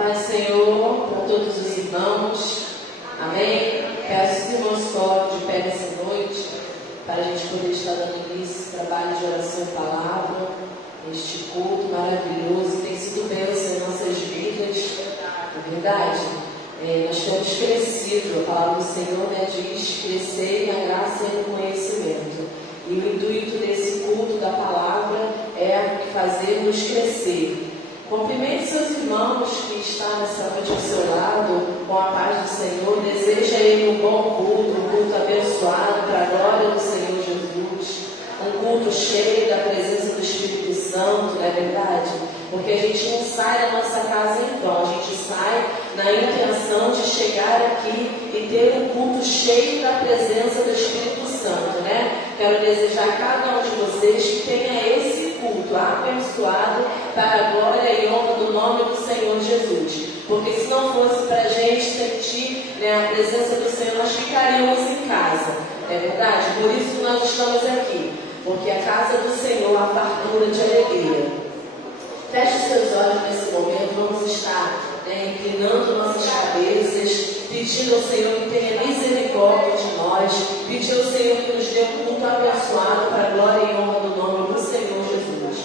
Pai, Senhor, para todos os irmãos, amém? Peço os irmãos toquem de pé nessa noite, para a gente poder estar dando início ao trabalho de oração e palavra, este culto maravilhoso, tem sido bênção em nossas vidas, não é verdade? Nós temos crescido, a palavra do Senhor diz crescer na graça e no conhecimento. E o intuito desse culto da palavra é fazermos crescer. Cumprimente seus irmãos que estão nessa noite ao seu lado, com a paz do Senhor. Deseja a ele um bom culto, um culto abençoado para a glória do Senhor Jesus. Um culto cheio da presença do Espírito Santo, não é verdade? Porque a gente não sai da nossa casa em vão, a gente sai na intenção de chegar aqui e ter um culto cheio da presença do Espírito Santo, né? Quero desejar a cada um de vocês que tenha esse culto abençoado para a glória e honra do nome do Senhor Jesus. Porque se não fosse para a gente sentir a presença do Senhor, nós ficaríamos em casa, é verdade? Por isso nós estamos aqui, porque a casa do Senhor é a fartura de alegria. Feche os seus olhos nesse momento, vamos estar inclinando nossas cabeças, pedindo ao Senhor que tenha misericórdia de nós, pedindo ao Senhor que nos dê um culto abençoado para a glória e honra do nome do Senhor Jesus.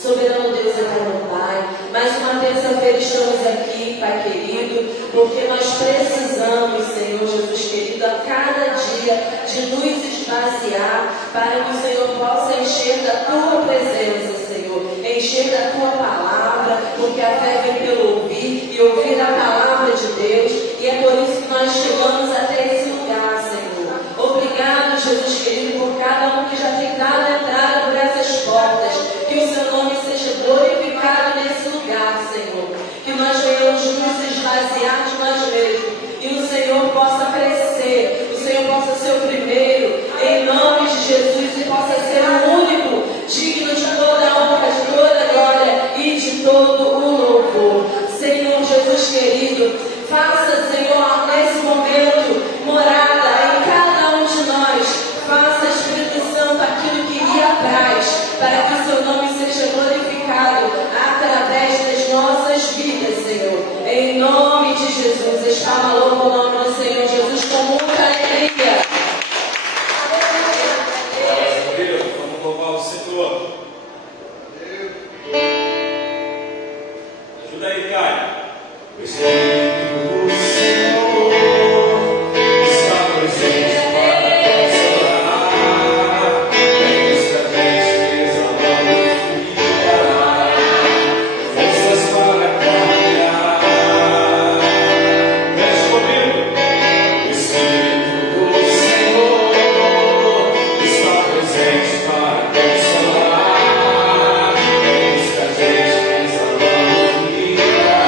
Soberano Deus, eterno Pai, mais uma terça-feira estamos aqui, Pai querido, porque nós precisamos, Senhor Jesus querido, a cada dia de nos esvaziar, para que o Senhor possa encher da Tua presença, Senhor, encher da Tua palavra, porque a fé vem pelo ouvir e ouvir a palavra de Deus, e é por isso que nós chegamos até esse lugar, Senhor. Obrigado, Jesus querido, por cada um que já tem dado a entrada por essas portas, que o Seu nome seja glorificado nesse lugar, Senhor, que nós venhamos nos esvaziar de nós mesmos, e o Senhor possa crescer, o Senhor possa ser o primeiro, em nome de Jesus, e possa ser o único, digno de toda a honra, de toda a glória e de todo o louvor. Senhor Jesus querido, faça, Senhor, nesse momento, morada em cada um de nós. Faça, Espírito Santo, aquilo que iria atrás, para que o Seu nome seja glorificado através das nossas vidas, Senhor. Em nome de Jesus, exclama logo o nome do Senhor Jesus com muita alegria. Vamos louvar o Senhor. Ajuda aí, Caio. O Espírito do Senhor está presente para consolar. Esta tristeza glorificará, forças para caminhar. Mexe comigo. O Espírito do Senhor está presente para consolar. Esta tristeza glorificará.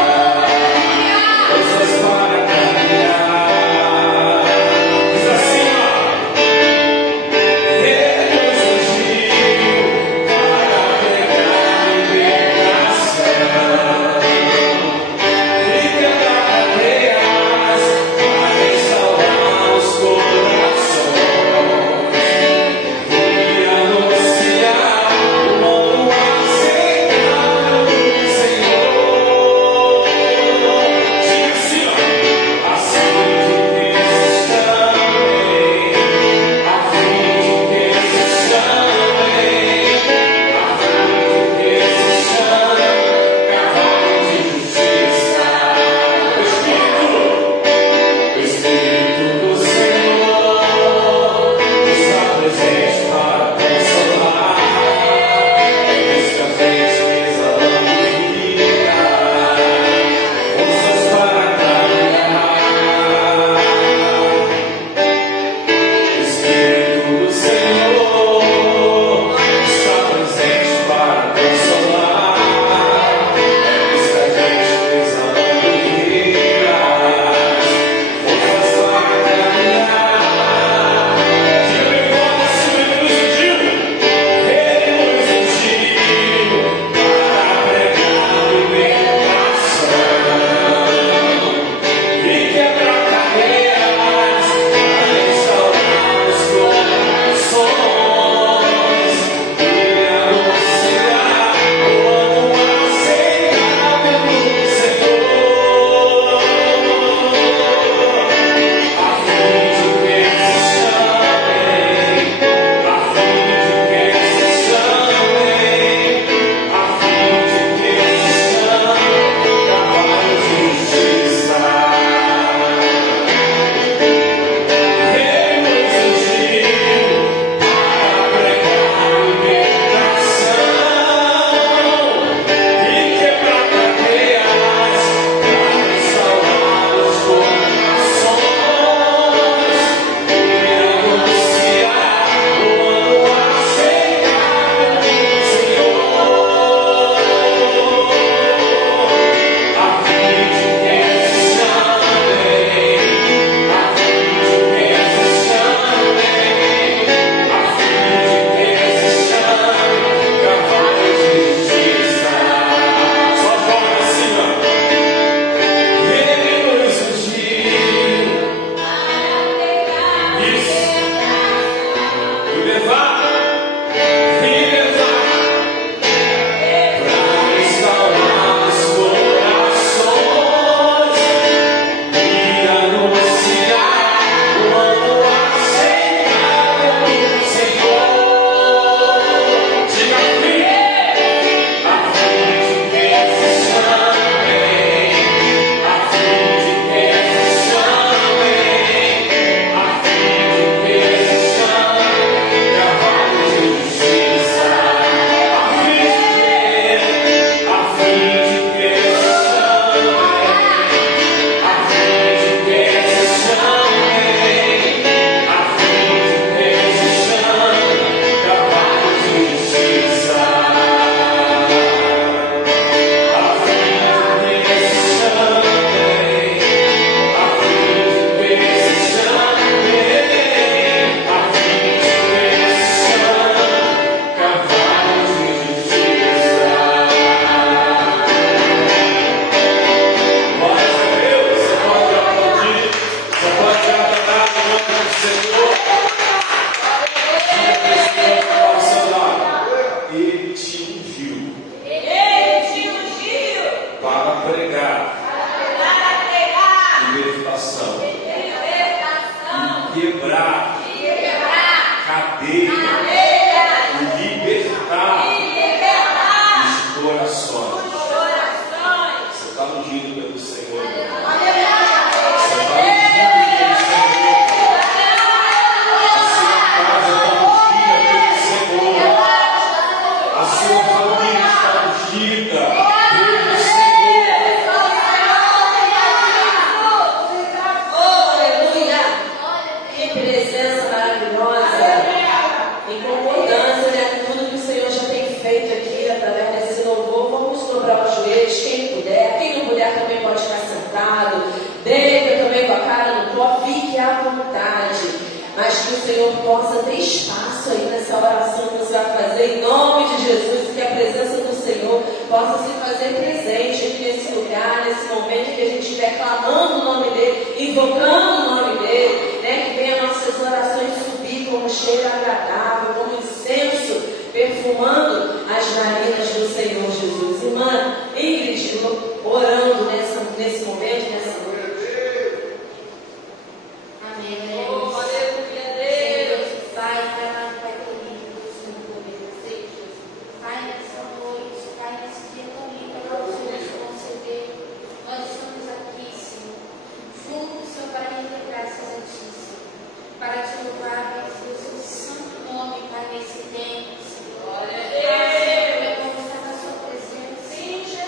o Senhor possa ter espaço aí nessa oração que você vai fazer, em nome de Jesus, que a presença do Senhor possa se fazer presente aqui nesse lugar, nesse momento que a gente estiver clamando o nome dEle, invocando o nome dEle, né? Que venha nossas orações subir como cheiro agradável, como incenso, perfumando as narinas do Senhor Jesus. Irmã Ingrid, orando nesse momento, nessa noite. Amém. Senhor, Pai, Pai querido, Senhor poderoso. Pai, nessa noite, Pai, nesse dia tão lindo que o Senhor nos conceder, nós estamos aqui, Senhor, juntos, Senhor, para render graças a Ti, Senhor, para Te louvar, Pai, o Seu santo nome, Pai, nesse tempo, Senhor. Glória a Deus. Pai, Senhor, como está na Sua presença. Sim, Jesus.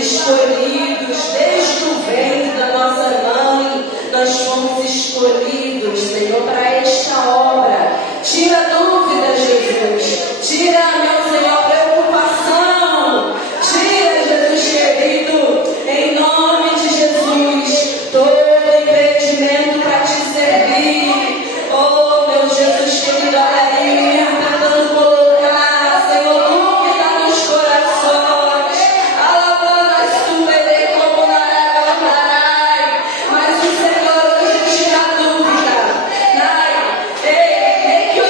escolhidos desde o ventre. Tira a dúvida, Jesus. Tira, meu Senhor, a preocupação. Tira, Jesus querido, em nome de Jesus, todo impedimento para te servir. Oh, meu Jesus querido, olha aí, tentando colocar, Senhor, dúvida nos corações. Alabanas tu, ele como narai. Mas o Senhor hoje tira a dúvida. Ei, que o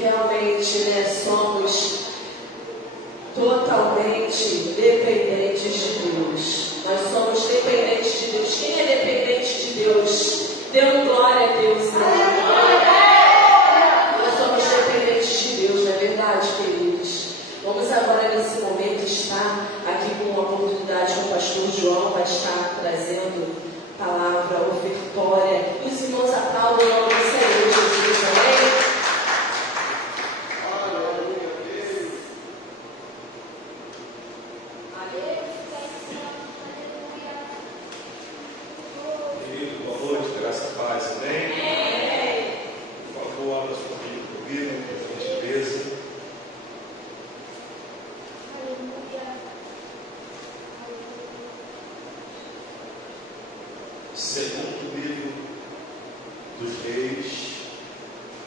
realmente, somos totalmente dependentes de Deus. Nós somos dependentes de Deus. Quem é dependente de Deus? Dê glória a Deus. Nós somos dependentes de Deus, não é verdade, queridos? Vamos agora, nesse momento, estar aqui com uma oportunidade com o pastor João, vai estar trazendo palavra ofertória. E os irmãos aplaudem o nome do Senhor Jesus, amém? Segundo livro dos reis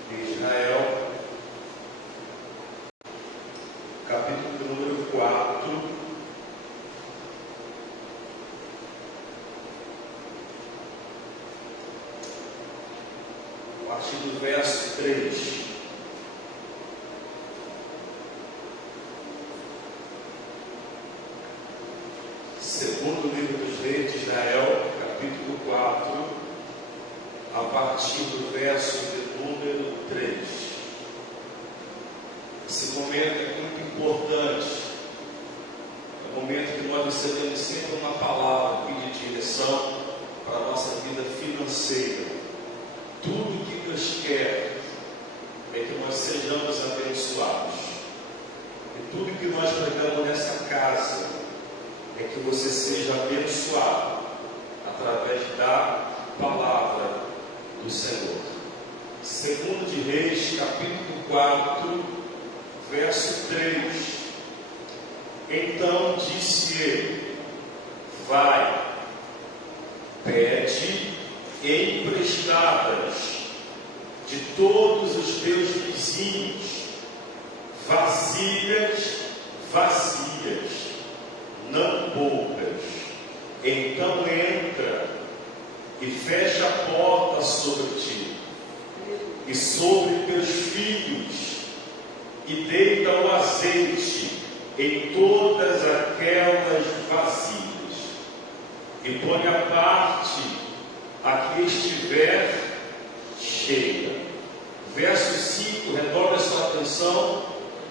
de Israel, capítulo número 4, a partir do verso 3. Segundo livro dos reis de Israel, capítulo 4, a partir do verso de número 3. Esse momento é muito importante. É um momento que nós recebemos sempre uma palavra aqui de direção para a nossa vida financeira. Tudo que Deus quer é que nós sejamos abençoados. E tudo que nós pregamos nessa casa é que você seja abençoado através da palavra do Senhor. Segundo de Reis, capítulo 4, verso 3. Então disse ele: vai, pede emprestadas de todos os teus vizinhos vasilhas vazias, não poucas. Então entra e fecha a porta sobre ti e sobre teus filhos, e deita o azeite em todas aquelas vasilhas, e põe a parte a que estiver cheia. Verso 5, redobre a sua atenção,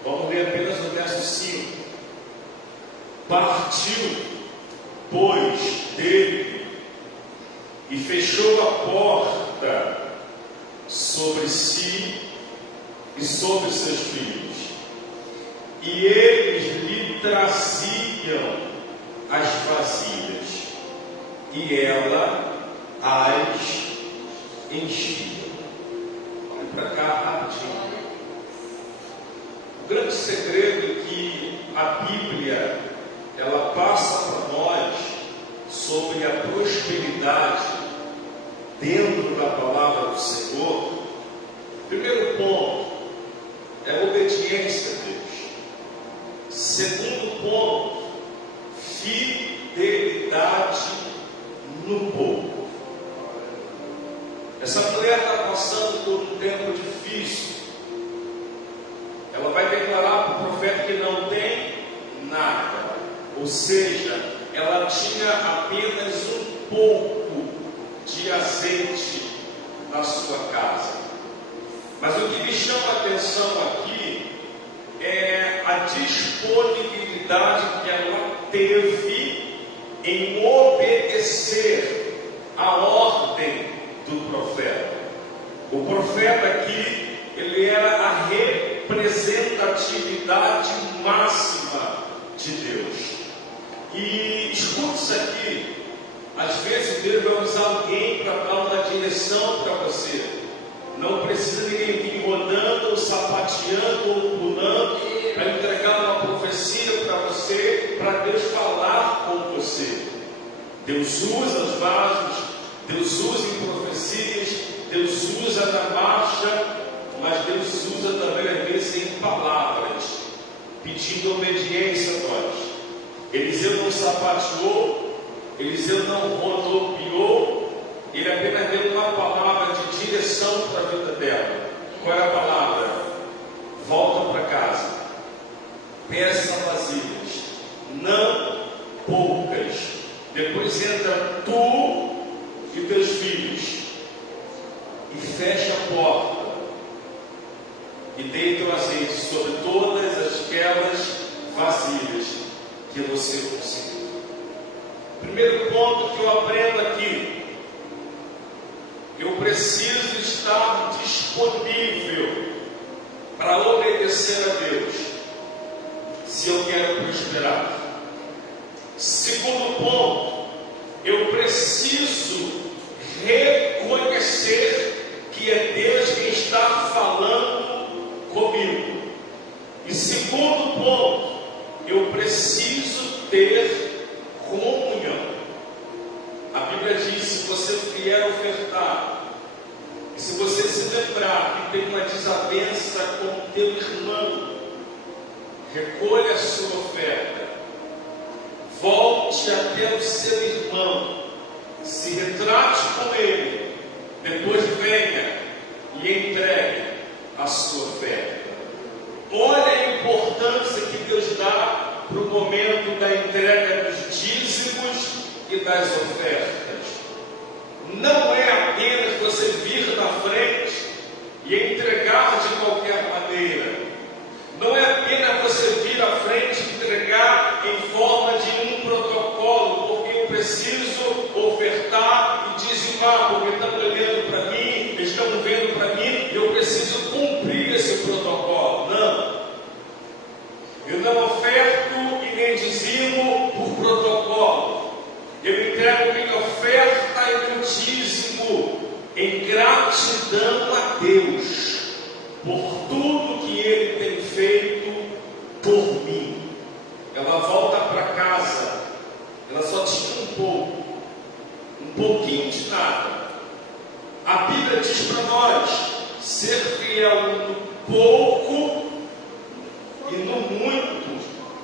vamos ler apenas o verso 5. Partiu, pois, dele, e fechou a porta sobre si e sobre seus filhos, e eles lhe traziam as vasilhas, e ela as enchia. Olha para cá rapidinho. O grande segredo é que a Bíblia ela passa para nós sobre a prosperidade dentro da palavra do Senhor. Primeiro ponto é a obediência a Deus. Segundo ponto, fidelidade no pouco. Essa mulher está passando por um tempo difícil. Ela vai declarar para o profeta que não tem nada. Ou seja, ela tinha apenas um pouco de azeite na sua casa. Mas o que me chama a atenção aqui é a disponibilidade que ela teve em obedecer a ordem do profeta. O profeta aqui, ele era a representatividade máxima de Deus. E escute isso aqui, às vezes Deus vai usar alguém para dar uma direção para você. Não precisa ninguém vir rodando, ou sapateando, ou pulando, para entregar uma profecia para você, para Deus falar com você. Deus usa os vasos, Deus usa em profecias, Deus usa na marcha, mas Deus usa também às vezes em palavras, pedindo obediência a nós. Eliseu não sapateou, Eliseu não rodopiou, ele apenas deu uma palavra de direção para a vida dela. Qual era a palavra? peça vasilhas, não poucas. Depois entra tu e teus filhos e fecha a porta e deita o azeite sobre todas aquelas vasilhas que você conseguiu. Primeiro ponto que eu aprendo aqui: eu preciso estar disponível para obedecer a Deus se eu quero prosperar. Segundo ponto, eu preciso reconhecer que é Deus quem está falando comigo. E segundo ponto, eu preciso ter comunhão. A Bíblia diz: se você vier ofertar, e se você se lembrar que tem uma desavença com o teu irmão, recolha a sua oferta, volte até o seu irmão, se retrate com ele, depois venha e entregue a sua oferta. Olha a importância que Deus dá para o momento da entrega dos dízimos e das ofertas. Não é apenas você vir na frente e entregar de qualquer maneira. Não é apenas você vir à frente e entregar em forma de um protocolo, porque eu preciso ofertar e dizimar, porque estão olhando para mim, estão vendo para mim, eu preciso cumprir esse protocolo. Não. Eu não oferto e nem dizimo por protocolo. Eu entrego minha oferta e meu dízimo em gratidão a Deus por tudo que Ele tem feito por mim. Ela volta para casa, ela só tinha um pouquinho de nada. A Bíblia diz para nós: ser fiel no pouco e no muito,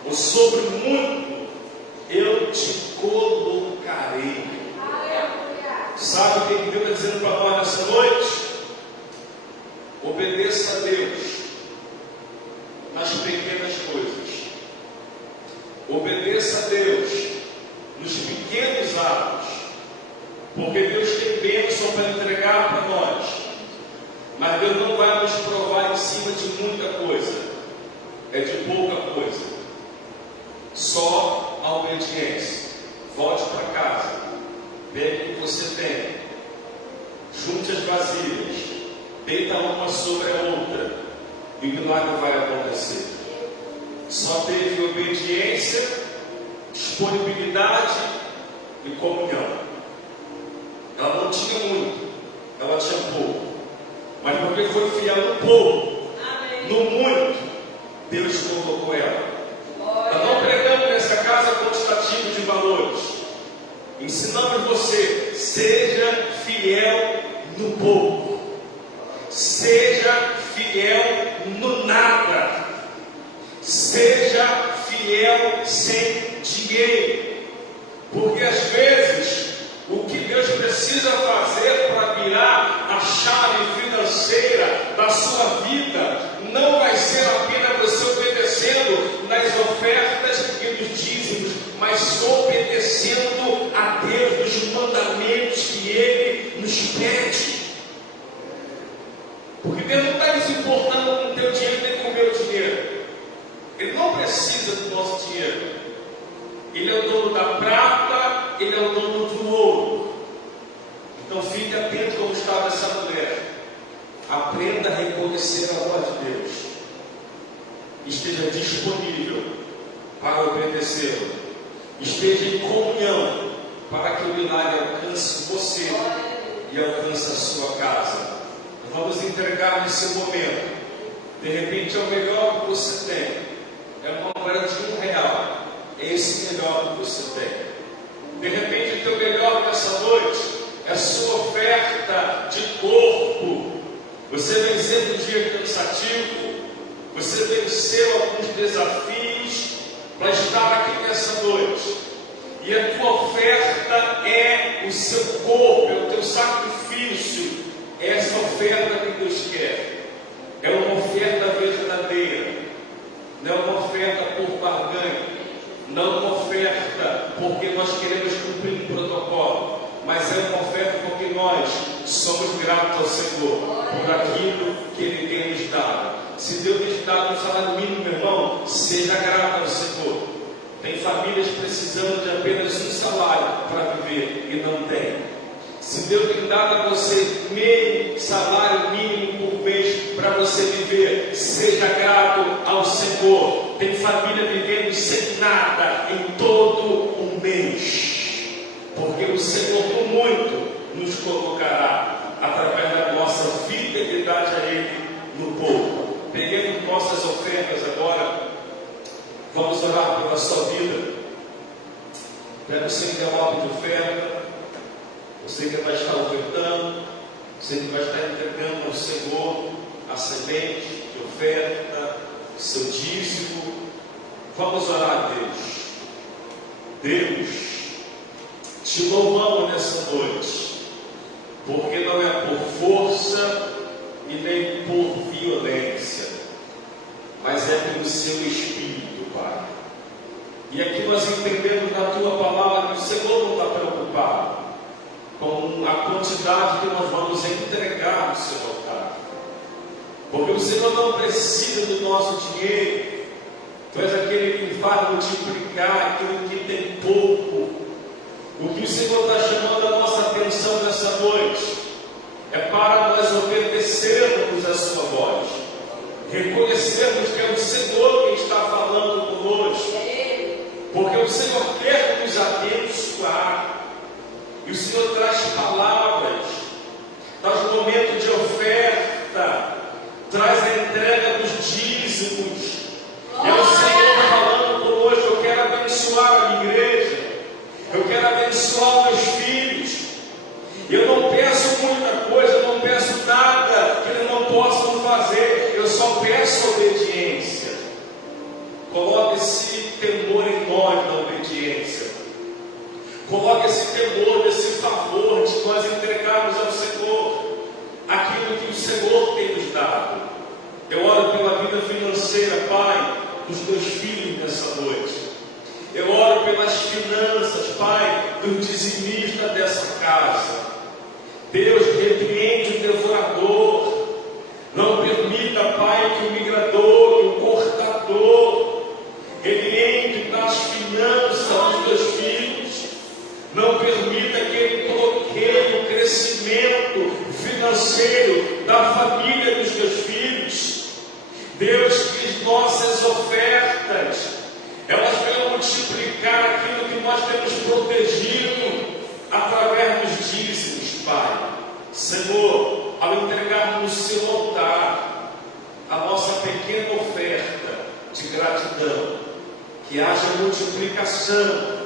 ou sobre muito, eu te colocarei. Sabe o que Deus está dizendo para nós nessa noite? Obedeça a Deus nas pequenas coisas. Obedeça a Deus nos pequenos atos. Porque Deus tem bênção para entregar para nós. Mas Deus não vai nos provar em cima de muita coisa. É de pouca coisa. Só a obediência. Volte para casa. Pegue o que você tem. Junte as vasilhas. Deita uma sobre a outra. E o milagre vai acontecer. Só teve obediência, disponibilidade e comunhão. Ela não tinha muito, ela tinha pouco. Mas porque foi fiel no pouco, no muito, Deus colocou ela. Nós não pregamos nessa casa quantitativo de valores. Ensinamos você: seja fiel no pouco. Seja fiel no nada. Seja fiel sem dinheiro. Porque às vezes o que Deus precisa fazer para virar a chave financeira da sua vida não vai ser apenas você obedecendo nas ofertas e nos dízimos, mas obedecendo a Deus nos mandamentos que Ele nos pede. Porque Deus não está se importando com o teu dinheiro nem com o meu dinheiro. Ele não precisa do nosso dinheiro. Ele é o dono da prata, Ele é o dono do ouro. Então fique atento como estava essa mulher. Aprenda a reconhecer a voz de Deus. Esteja disponível para obedecê-lo. Esteja em comunhão para que o milagre alcance você e alcance a sua casa. Vamos entregar nesse momento. De repente é o melhor que você tem. É uma moeda de R$1. É esse melhor que você tem. De repente o teu melhor nessa noite é a sua oferta de corpo. Você venceu um dia cansativo. Você venceu alguns desafios para estar aqui nessa noite. E a tua oferta é o seu corpo, é o teu sacrifício. É essa oferta que Deus quer. É uma oferta verdadeira. Não é uma oferta nós queremos cumprir um protocolo, mas é uma oferta porque nós somos gratos ao Senhor por aquilo que Ele tem nos dado. Se Deus nos dá um salário mínimo, meu irmão, seja grato ao Senhor. Tem famílias precisando de apenas um salário para viver e não tem. Se Deus tem dado a você meio salário mínimo por mês para você viver, seja grato ao Senhor. Tem família vivendo sem nada em todo um mês, porque o Senhor por muito nos colocará através da nossa fidelidade a Ele no pouco. Peguemos nossas ofertas agora. Vamos orar pela sua vida. Pega o seu envelope de oferta. Você que vai estar ofertando, você que vai estar entregando ao Senhor a semente de oferta, seu dízimo. Vamos orar a Deus. Deus, te louvamos nessa noite, porque não é por força e nem por violência, mas é pelo seu Espírito, Pai. E aqui nós entendemos na Tua palavra que o Senhor não está preocupado com a quantidade que nós vamos entregar no seu altar, porque o Senhor não precisa do nosso dinheiro. Tu és aquele que vai multiplicar aquilo que tem pouco. O que o Senhor está chamando a nossa atenção nessa noite é para nós obedecermos a sua voz, reconhecermos que é o Senhor quem está falando conosco, porque o Senhor quer nos abençoar. E o Senhor traz palavras, traz o momento de oferta, traz a entrega dos dízimos. É o Senhor falando conosco: eu quero abençoar a minha igreja, eu quero abençoar meus filhos. Eu não peço muita coisa, eu não peço nada que eles não possam fazer, eu só peço obediência. Coloque esse temor em nós da obediência. Coloque esse temor, esse favor de nós entregarmos ao Senhor aquilo que o Senhor tem nos dado. Eu oro pela vida financeira, Pai, dos meus filhos nessa noite. Eu oro pelas finanças, Pai, do dizimista dessa casa. Deus, repreende o devorador. Não permita, Pai, que o migrador, que o cortador, ele entre nas finanças dos meus filhos. Não permita que ele bloqueie o crescimento financeiro da família dos teus filhos. Deus, que as nossas ofertas, elas venham multiplicar aquilo que nós temos protegido através dos dízimos, Pai. Senhor, ao entregarmos no seu altar a nossa pequena oferta de gratidão, que haja multiplicação,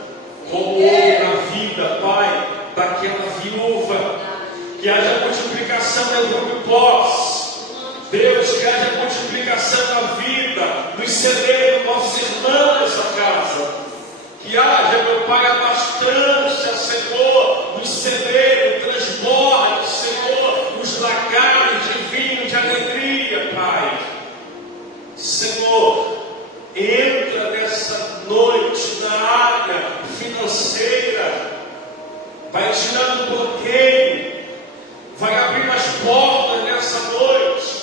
como houve na vida, Pai, daquela viúva, que haja multiplicação no pós. Deus, que haja multiplicação na vida dos celeiros, nossos irmãos nessa casa. Que haja, meu Pai, abastança, Senhor, no celeiro, transborde, Senhor, os lagares de vinho, de alegria, Pai. Senhor, entra nessa noite na área financeira, vai tirando o bloqueio, vai abrindo as portas nessa noite.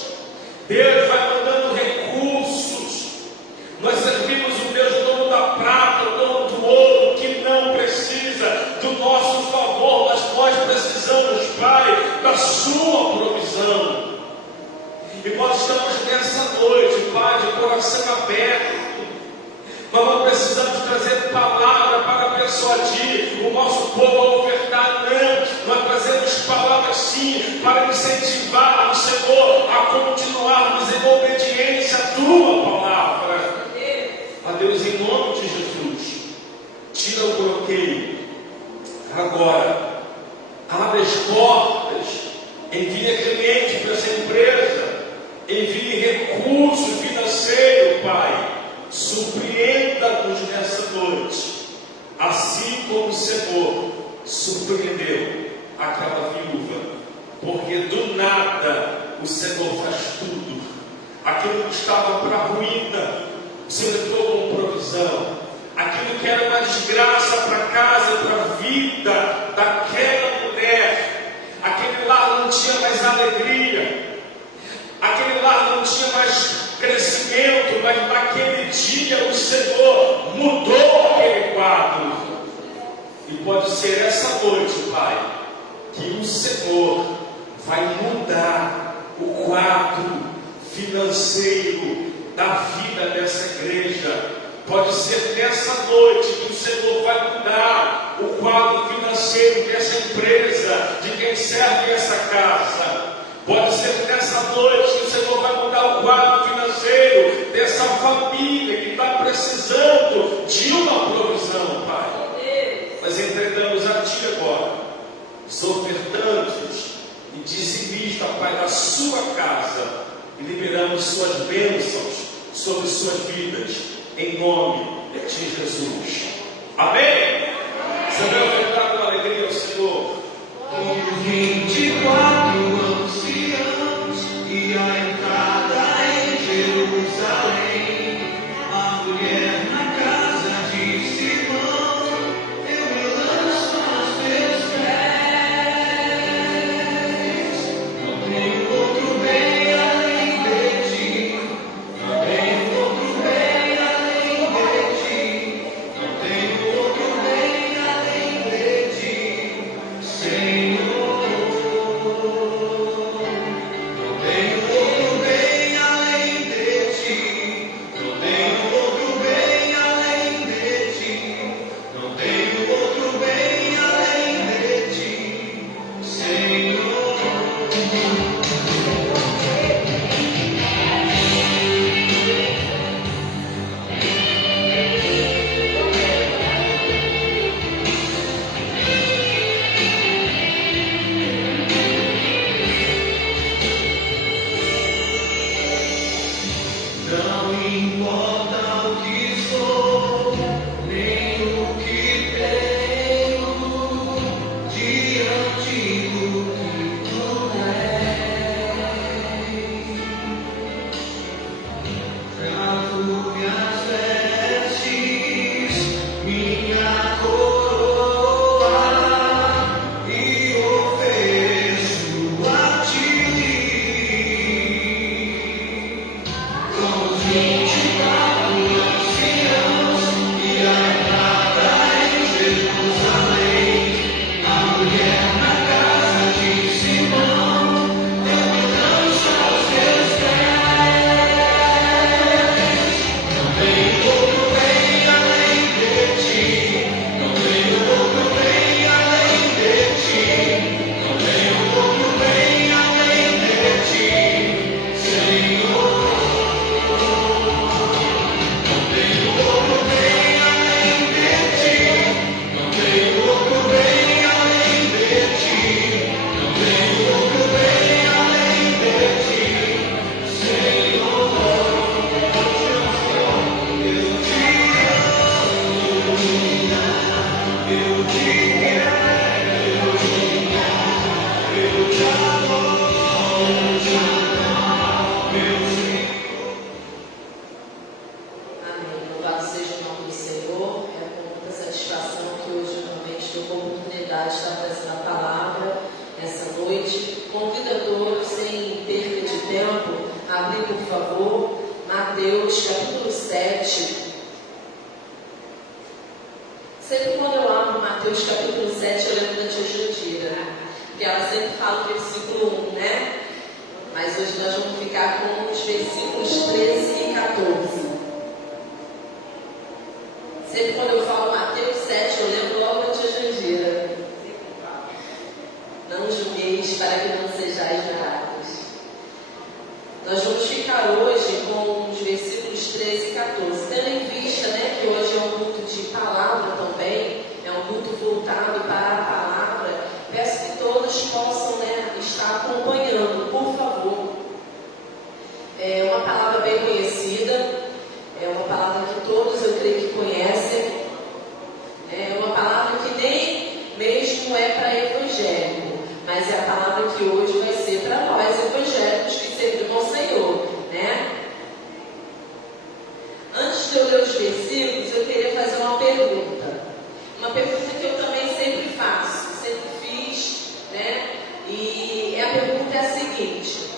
Deus vai mandando recursos. Nós servimos o Deus dono da prata, o dono do ouro, que não precisa do nosso favor, mas nós precisamos, Pai, da sua provisão. E nós estamos nessa noite, Pai, de coração aberto. Nós não precisamos trazer palavra para persuadir o nosso povo a ofertar, não. Nós trazemos palavras sim para incentivar o Senhor a continuarmos em obediência à tua palavra. A Deus, em nome de Jesus, tira o bloqueio. Agora, abre as portas, envia cliente para essa empresa, envie recurso financeiro, Pai. Surpreenda-nos nessa noite, assim como o Senhor surpreendeu aquela viúva, porque do nada o Senhor faz tudo. Aquilo que estava para a ruína, o Senhor entrou com provisão. aquilo que era uma desgraça para a casa, para a vida daquela mulher. Aquele lar não tinha mais alegria, aquele lar não tinha mais crescimento, mas naquele dia o Senhor mudou aquele quadro. E pode ser essa noite, Pai, que o Senhor vai mudar o quadro financeiro da vida dessa igreja. Pode ser nessa noite que o Senhor vai mudar o quadro financeiro dessa empresa, de quem serve essa casa. Pode ser nessa noite que o Senhor vai mudar o quadro financeiro dessa família que está precisando de uma provisão, Pai. Nós entregamos a Ti agora os ofertantes e dizimista, Pai, da sua casa, e liberamos Suas bênçãos sobre suas vidas, em nome de Jesus. Amém? Você vai ofertar com alegria ao Senhor. Com 24 anciãos e a entrada em Jerusalém, a mulher na casa de Simão, eu me lanço aos teus pés. Não tenho outro bem além de ti, não tenho outro bem além de ti, não tenho outro bem além de ti, Senhor. Não tenho outro bem além de ti, não tenho outro bem além de ti, não tenho outro bem além de ti, Senhor. Não importa o que sou, nem o que tenho, diante do que tu és. Trago minhas vestes, minha coroa, e ofereço a ti. Com os 24 anciãos e a entrada em Jerusalém, a mulher na casa de Simão, eu me lanço aos teus pés. Não tenho outro bem além de ti, não tenho outro bem além de ti, não tenho outro bem além de ti, Senhor. Não tenho outro bem além de ti, não tenho outro bem além de ti, não tenho outro bem além de ti, Senhor. Eu te amo, eu te quero, eu te adoro, meu Senhor. Amém. Louvado seja o nome do Senhor. É com muita satisfação que hoje realmente estou com a oportunidade de estar trazendo a palavra nessa noite. Convido a todos, sem perda de tempo, a abrir, por favor, Mateus capítulo 7. Sempre quando eu abro Mateus capítulo 7, eu lembro da tia Judira, né? Porque ela sempre fala o versículo 1, né? Mas hoje nós vamos ficar com os versículos 13 e 14. Sempre quando eu falo Mateus 7, eu lembro logo da tia Jandira. Não julgueis para que não sejais julgados. Nós vamos ficar hoje com os versículos 13 e 14. Tendo em vista, né, que hoje é um culto de palavra também, é um culto voltado para a palavra, peço que todos possam, né, estar acompanhando, por favor. É uma palavra bem conhecida, é uma palavra que todos eu creio que conhecem, Uma pergunta que eu também sempre faço, sempre fiz, né? E a pergunta é a seguinte: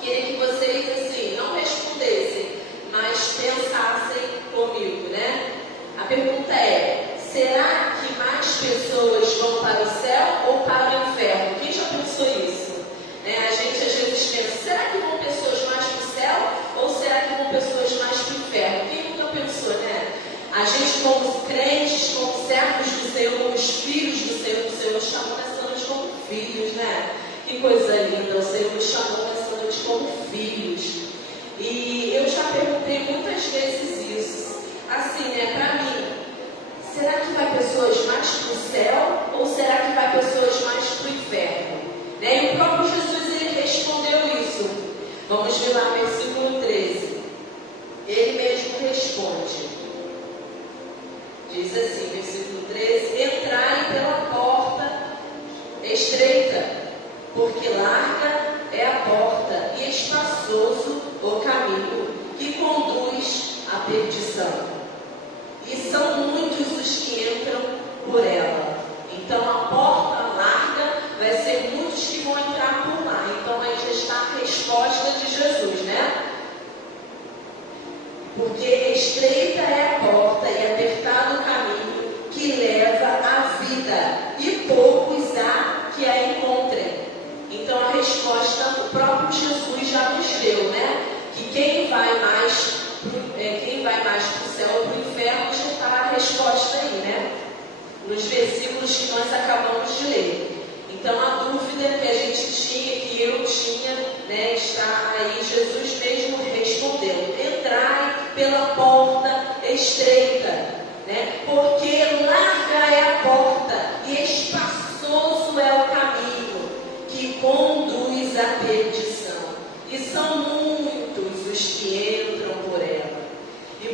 queria que vocês, assim, não respondessem, mas pensassem comigo, né? A pergunta é: será que mais pessoas vão para o céu ou para o inferno? Quem já pensou isso? Né? A gente às vezes pensa: será que vão pessoas mais para o céu ou será que vão pessoas mais para o inferno? Quem nunca pensou, né? A gente, como crentes, como servos do Senhor, como os filhos do Senhor nos chamou nessa noite como filhos, né? Que coisa linda, o Senhor nos chamou nessa noite como filhos. E eu já perguntei muitas vezes isso, assim, né, para mim: será que vai pessoas mais para o céu ou será que vai pessoas mais para o inferno? Né? E o próprio Jesus, ele respondeu isso. Vamos ver lá no versículo 13. Ele mesmo responde. Diz assim, versículo 13: entrai pela porta estreita, porque larga é a porta e espaçoso o caminho que conduz à perdição. E são muitos os que entram por ela. Então a porta larga vai ser muitos que vão entrar por lá. Então aí já está a resposta de Jesus, né? Porque estreita é a porta e apertado o caminho que leva à vida, e poucos há que a encontrem. Então a resposta o próprio Jesus já nos deu, né? Que quem vai mais para o céu ou para o inferno, já está a resposta aí, né? Nos versículos que nós acabamos de ler. Então a dúvida que a gente tinha, que eu tinha, né, está aí Jesus mesmo respondendo: entrai pela porta estreita, né? Porque larga é a porta e espaçoso é o caminho que conduz à perdição, e são muitos os que entram por ela. E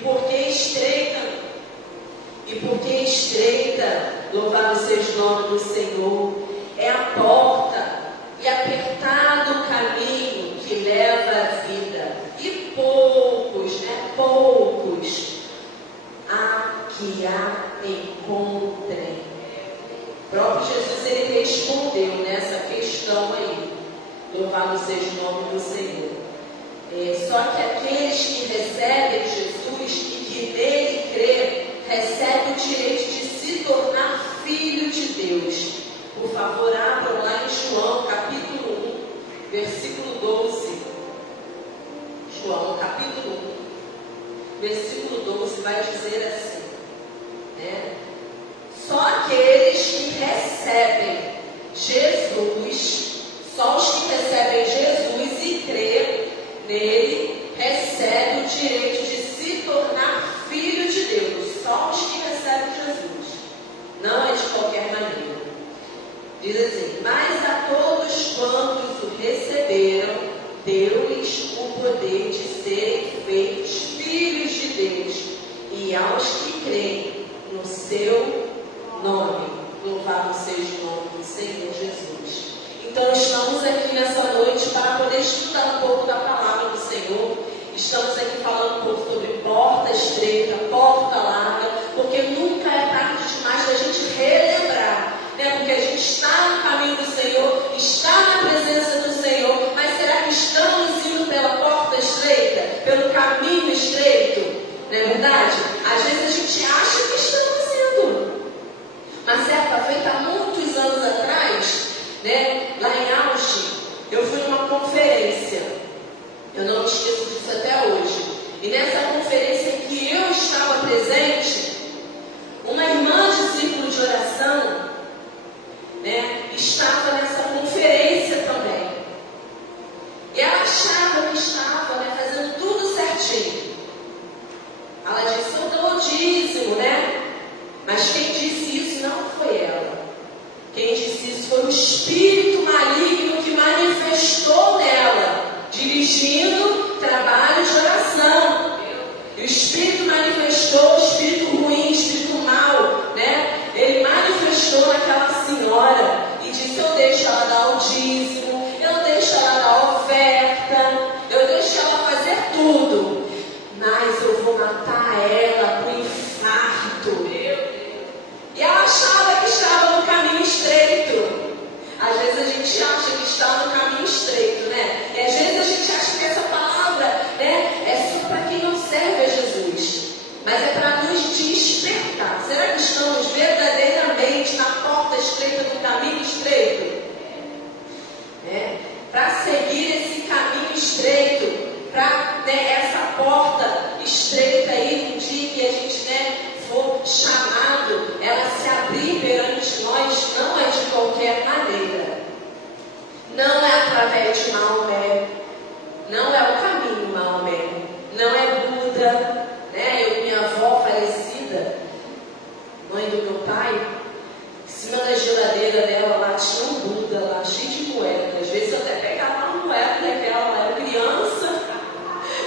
porque estreita, louvado seja o nome do Senhor, é a porta e apertado o caminho que leva à vida, e poucos, né? Poucos há que a encontrem. O próprio Jesus, ele respondeu nessa questão aí. Louvado seja o nome do Senhor. Só que aqueles que recebem Jesus e que nele crê, recebem o direito de se tornar filho de Deus. Por favor, abram lá em João, capítulo 1, versículo 12. João, capítulo 1, versículo 12, vai dizer assim, né? Só aqueles que recebem Jesus, só os que recebem Jesus e crê nele, recebem o direito de se tornar filho de Deus. Só os que recebem Jesus. Não é de qualquer maneira. Diz assim: mas a todos quantos o receberam, deu-lhes o poder de serem feitos filhos de Deus, e aos que creem no seu nome. Louvado seja o nome do Senhor Jesus. Então estamos aqui nessa noite para poder estudar um pouco da palavra do Senhor. Estamos aqui falando um pouco sobre porta estreita, porta larga, porque nunca é tarde demais da gente relembrar, né? Porque a gente está no caminho do Senhor, está na presença do Senhor, mas será que estamos indo pela porta estreita, pelo caminho estreito? Não é verdade? Às vezes a gente acha que estamos indo. Mas certa feita, há muitos anos atrás, né, lá em Auschwitz, eu fui numa conferência. Eu não esqueço disso até hoje. E nessa conferência que eu estava presente, uma irmã de círculo de oração, né, estava nessa conferência também. E ela achava que estava, né, fazendo tudo certinho. Ela disse: eu dou o dízimo, né? Mas quem disse isso não foi ela. Quem disse isso foi o espírito maligno que manifestou nela, dirigindo trabalho de oração. E o espírito manifestou, o espírito ruim, o espírito mau, né? Ele manifestou naquela senhora e disse: eu deixo ela dar o dízimo, eu deixo ela dar a oferta, eu deixo ela fazer tudo, mas eu vou matar ela com infarto. porta estreita, do caminho estreito. Para seguir esse caminho estreito, para essa porta estreita aí, no dia que a gente for chamado, ela se abrir perante nós, não é de qualquer maneira. Não é através de Maomé, não é o caminho Maomé, não é Buda, minha avó falecida, mãe do meu pai, em cima da geladeira dela lá tinha um Buda lá, cheio de moeda. Às vezes eu até pegava uma moeda daquela, eu era criança,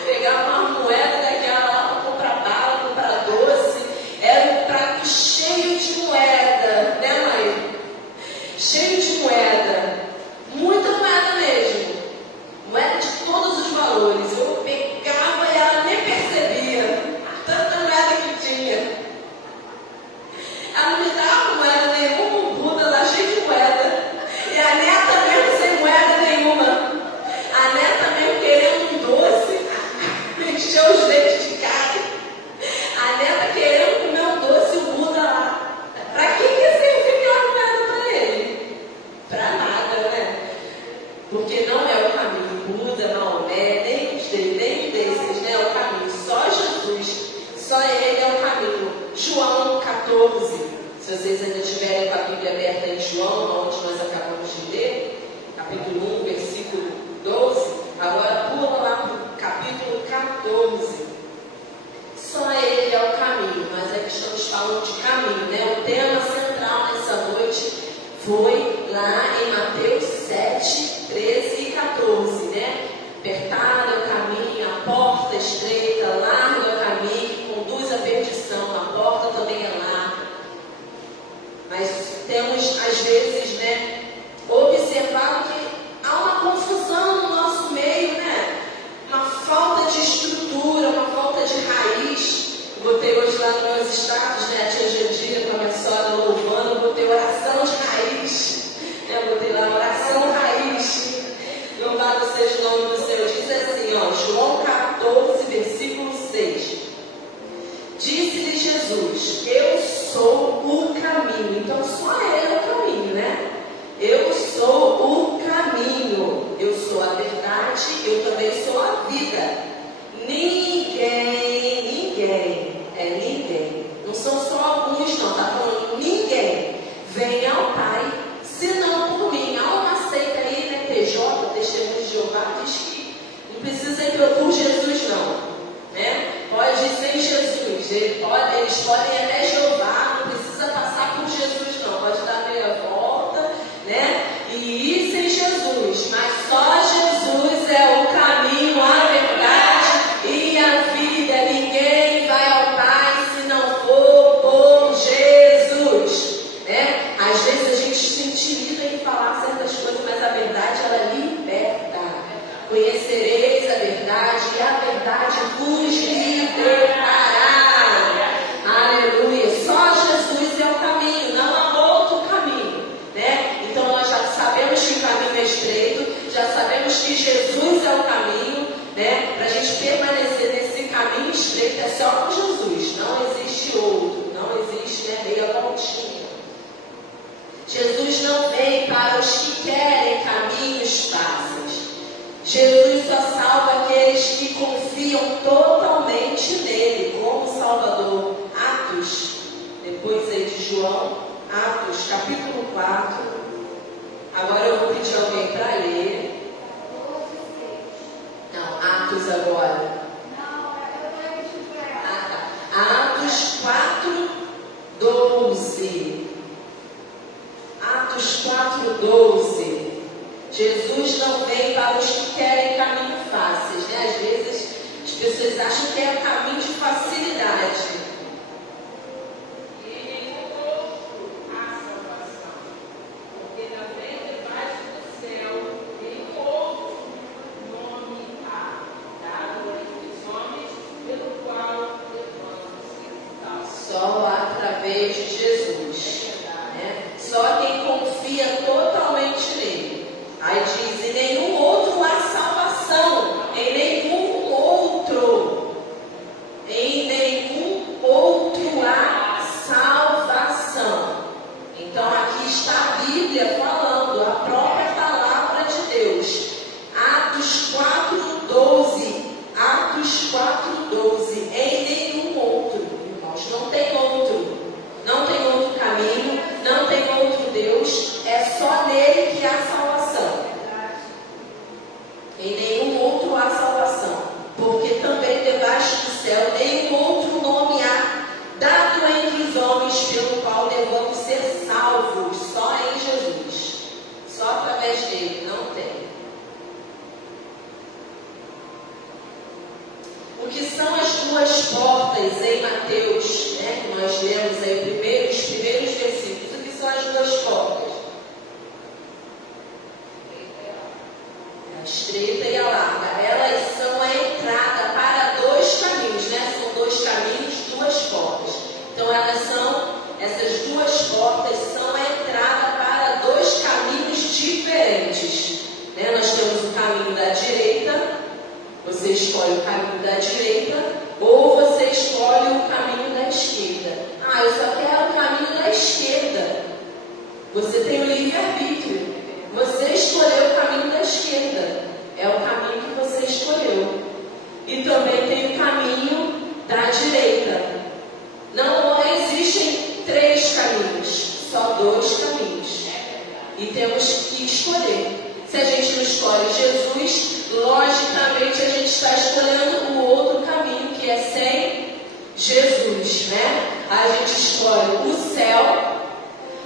pegava uma moeda daquela lá para comprar bala, comprar doce. Era um prato cheio de moeda, né, mãe? Cheio de moeda. Muita moeda mesmo. Moeda de todos os valores. Eu pegava e ela nem percebia. Tanta moeda que tinha. Ela não me dava moeda nenhuma, um Buda lá cheio de moeda. E a neta mesmo sem moeda nenhuma. A neta mesmo querendo um doce. Encheu os dentes de carne. A neta querendo comer um doce e o Buda lá. Pra que serve aquela moeda para ele? Pra nada, né? Porque não é o caminho. Buda, Maomé, nem desses, né? É o caminho. Só Jesus. Só Ele é o caminho. João 14. Se vocês ainda estiverem com a Bíblia aberta em João, onde nós acabamos de ler, capítulo 1, versículo 12, agora pula lá para o capítulo 14. Só Ele é o caminho, mas aqui estamos falando de caminho, né? O tema central nessa noite foi lá em Mateus 7, 13 e 14, né? Apertado é o caminho, a porta estreita, largo é o caminho que conduz à perdição, a porta também é larga. Mas temos, às vezes, observado que há uma confusão no nosso meio, uma falta de estrutura, uma falta de raiz. Botei hoje lá nos meus status, a tia Jandira com a minha sogra louvando, botei oração de raiz. Botei lá oração raiz. Louvado seja o nome do Senhor. Diz assim, João 14, versículo 6. Disse-lhe Jesus, eu sou o caminho. Então só Ele é o caminho, né? Eu sou o caminho. Eu sou a verdade, eu também sou a vida. Ninguém. Não são só alguns, não. Está falando ninguém vem ao Pai, senão por mim. Há uma seita aí, né? TJ, Testemunho de Jeová, diz que não precisa ir por Jesus, não. Pode ir sem Jesus. Eles podem até Jeová, não precisa passar por Jesus, não. Pode dar meia volta, e ir sem Jesus. Mas só Jesus é o caminho, a verdade e a vida. Ninguém vai ao Pai se não for por Jesus. Às vezes a gente se intimida em falar certas coisas, mas a verdade, ela liberta. Conhecereis a verdade e a verdade vos libertará. Aleluia. Só Jesus é o caminho, não há outro caminho, Então nós já sabemos que o caminho é estreito, já sabemos que Jesus é o caminho, Para a gente permanecer nesse caminho estreito é só com Jesus, não existe outro, não existe meia voltinha. Jesus não vem para os que querem caminhos fáceis. Jesus só salva aqueles que confiam totalmente nele como Salvador. Atos, depois aí de João, Atos, capítulo 4. Agora eu vou pedir alguém para ler. Não, Atos agora. Atos 4, 12. Atos 4, 12. Jesus não vem para os que querem caminho fáceis, Às vezes as pessoas acham que é um caminho de facilidade. Só através de Jesus, Só quem confia totalmente nele. Aí diz, em nenhum outro há salvação, em nenhum outro há salvação. Então aqui em nenhum outro, irmãos. Não tem outro. Não tem outro caminho, não tem outro Deus. É só nele que há salvação. Em nenhum outro há salvação. Porque também debaixo do céu nenhum outro nome há dado entre os homens pelo qual devamos ser salvos. Só em Jesus. Só através dele. Não tem. O que são as duas portas em Mateus, né, que nós lemos aí os primeiros versículos? O que são as duas portas? A estreita e a larga. Elas são a entrada para dois caminhos, né? São dois caminhos, duas portas. Então essas duas portas são a entrada para dois caminhos diferentes. Né? Nós temos o caminho da direita. Você escolhe o caminho da direita ou você escolhe o caminho da esquerda. Ah, eu só quero o caminho da esquerda. Você tem o livre-arbítrio. Você escolheu o caminho da esquerda. É o caminho que você escolheu. E também tem o caminho da direita. Não existem três caminhos, só dois caminhos. E temos que escolher. Se a gente não escolhe Jesus, logicamente a gente está escolhendo o outro caminho, que é sem Jesus, né? A gente escolhe o céu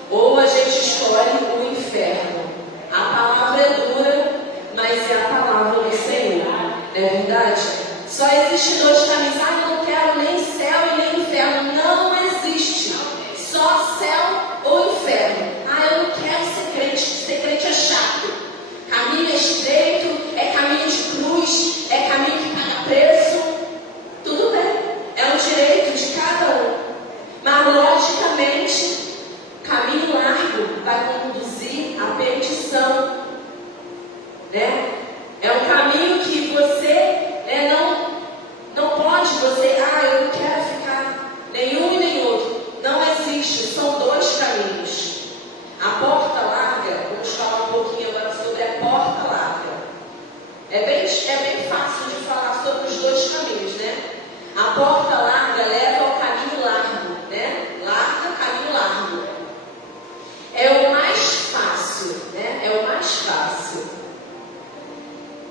ou a gente escolhe o inferno. A palavra é dura, mas é a palavra do Senhor, não é verdade? Só existem dois caminhos. Ah, eu não quero nem céu e nem inferno. Não existe. Só céu ou inferno. Ah, eu não quero ser crente é chato. Caminho é estreito, é caminho de cruz, é caminho que paga preço. Tudo bem, é o direito de cada um. Mas, logicamente, caminho largo vai conduzir à perdição. Né? É um caminho que você não pode, eu não quero ficar nenhum e nem outro. Não existe, são dois caminhos. A porta larga, vamos falar um pouquinho agora sobre a porta larga. É bem fácil de falar sobre os dois caminhos, né? A porta larga leva ao caminho largo, né? Caminho largo. É o mais fácil, né? É o mais fácil.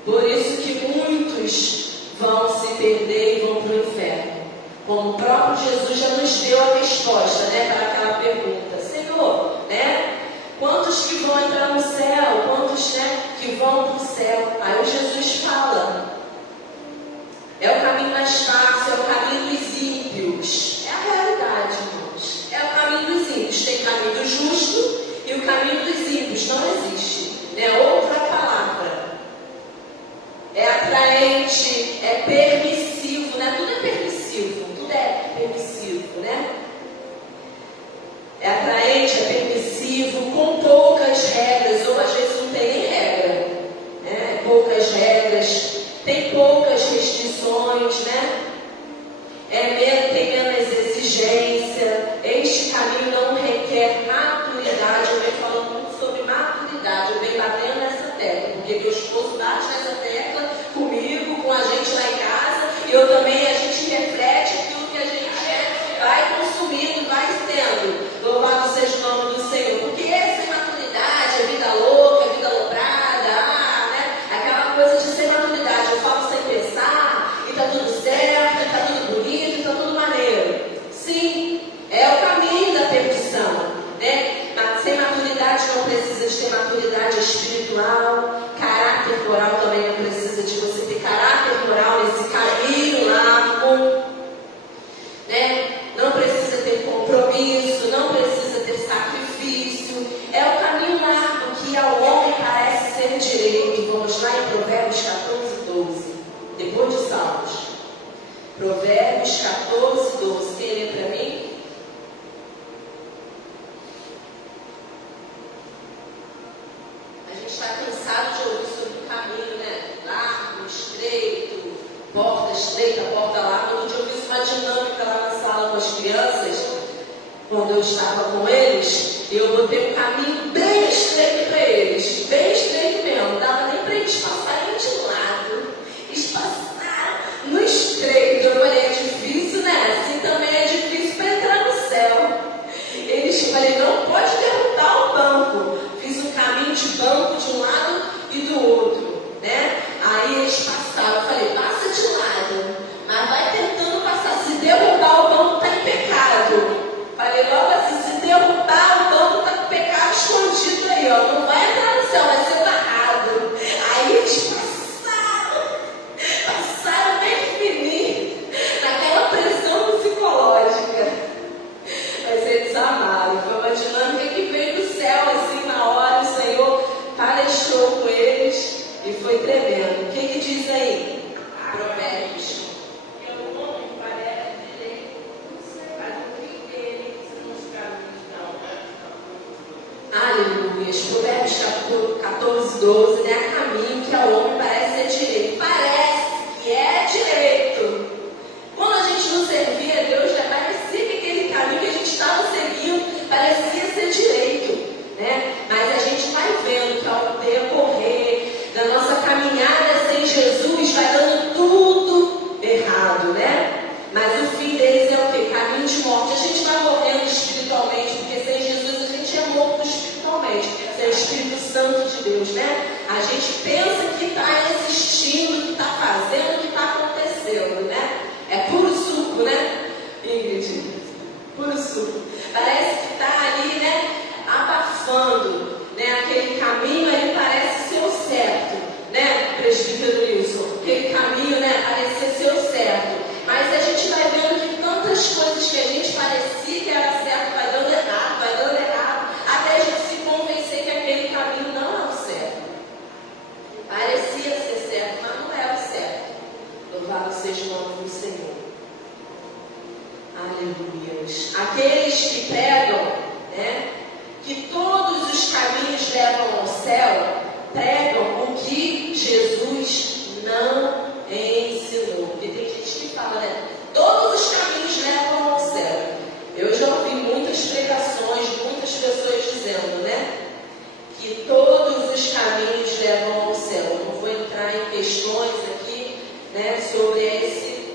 Por isso que muitos vão se perder e vão para o inferno. Como o próprio Jesus já nos deu a resposta, né? Para aquela pergunta. Senhor, né? Quantos que vão entrar no céu? Quantos, né, que vão para o céu? Aí o Jesus fala. É o caminho mais fácil, é o caminho dos ímpios. É a realidade, irmãos. É o caminho dos ímpios. Tem o caminho do justo e o caminho dos ímpios. Não existe. É outra palavra. É atraente, é permissivo, né? Tudo é permissivo. Tudo é permissivo, né? É atraente, é permissivo, com poucas regras, ou às vezes não tem nem regra, né? Poucas regras, tem poucas restrições, né? Tem menos exigência. Este caminho não requer maturidade. Eu venho falando muito sobre maturidade, eu venho batendo nessa tecla, porque meu esposo bate nessa tecla comigo, com a gente lá em casa, e eu também, a gente reflete aquilo que a gente vai consumindo, vai tendo. Louvado seja o nome do Senhor. Porque essa é maturidade, é vida louca, é vida aloprada, né? Aquela coisa de ser maturidade. Eu falo sem pensar, e tá tudo certo, e tá tudo bonito, e tá tudo maneiro. Sim, é o caminho da perdição, né? Mas sem maturidade não precisa de ter maturidade espiritual, caráter moral também não precisa de você ter caráter moral nesse caminho largo, né? Não precisa ter compromisso, não precisa ter sacrifício. É o caminho largo que ao homem parece ser direito. Vamos lá em Provérbios 14:12. Depois de Salmos. Provérbios 14:12. Quem lê para mim? A gente está cansado de ouvir sobre o caminho, né? Largo, estreito, porta estreita, porta larga. Onde eu fiz uma dinâmica lá na sala com as crianças, quando eu estava com eles, eu botei um caminho bem estreito para eles, bem estreito mesmo, não dava nem para eles passarem de lado, eles passaram no estreito. Eu falei, é difícil Provérbios 14, 12, né? Há caminho que ao homem parece ser direito. Parece que é direito. Quando a gente não servia a Deus, já parecia que aquele caminho que a gente estava seguindo parecia ser direito, né? Mas a gente vai vendo que ao decorrer da nossa caminhada sem Jesus, vai dando tudo errado, né? Mas o fim deles é o quê? Caminho de morte. A gente vai morrendo espiritualmente, porque sem Jesus a gente é morto espiritualmente. Sem o Espírito Santo de Deus, né? A gente pensa que está existindo, que está fazendo, que está acontecendo, né? É puro suco, né, Ingrid? Puro suco. Parece que está ali, né, abafando, né? Aquele caminho ali parece ser o certo, né, presbítero Wilson? Aquele caminho, né, parecia ser o certo. Mas a gente vai vendo que tantas coisas que a gente parecia que era certo, vai dando errado, até a gente se convencer que aquele caminho não é o certo. Parecia ser certo, mas não é o certo. Louvado seja o nome do Senhor. Aleluia. Aqueles que pregam, né, que todos os caminhos levam ao céu, pregam o que Jesus não ensinou. Porque tem gente que fala, né, todos os caminhos levam ao céu. Eu já ouvi muitas pregações, muitas pessoas dizendo, né, que todos os caminhos levam ao céu. Eu não vou entrar em questões aqui, né, sobre esse,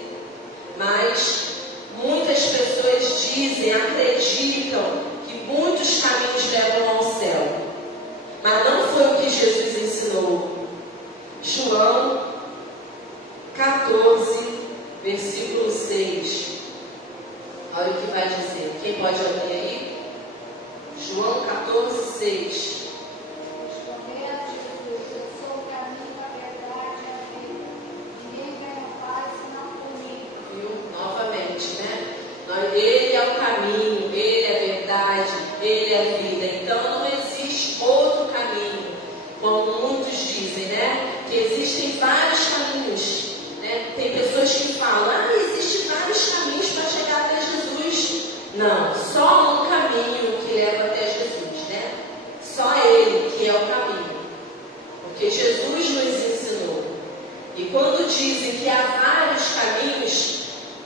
mas muitas pessoas dizem, acreditam que muitos caminhos levam ao céu, mas não foi o que Jesus ensinou. João 14, versículo 6. Olha o que vai dizer. Quem pode abrir aí? João 14, 6. Respondeu Jesus: eu sou o caminho, a verdade e a vida. Ninguém vem ao Pai senão por mim. Viu? Novamente, né? Ele é o caminho, Ele é a verdade, Ele é a vida. Então não existe outro caminho, como muitos dizem, né? Que existem vários caminhos, né? Tem pessoas que falam, existem vários caminhos para chegar até Jesus. Não, só um caminho que leva até Jesus, né? Só Ele que é o caminho. Porque Jesus nos ensinou. E quando dizem que há vários caminhos,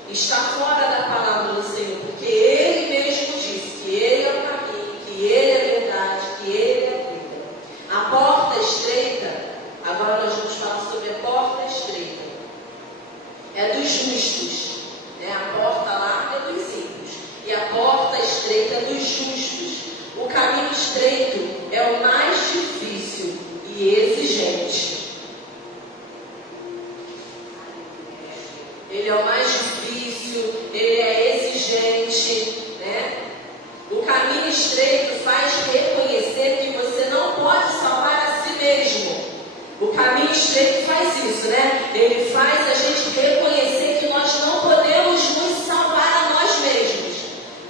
está fora da palavra do Senhor, porque Ele mesmo disse que Ele é o caminho, que Ele é a verdade, que Ele é a vida. A porta estreita, agora nós vamos falar sobre a porta estreita, é dos justos, né? A porta larga é dos ímpios, e a porta estreita é dos justos. O caminho estreito é o mais difícil e exigente. Ele é o mais difícil, ele é exigente, né? O caminho estreito faz reconhecer que você não pode salvar a si mesmo. O caminho estreito faz isso, né? Ele faz a gente reconhecer que nós não podemos nos salvar a nós mesmos.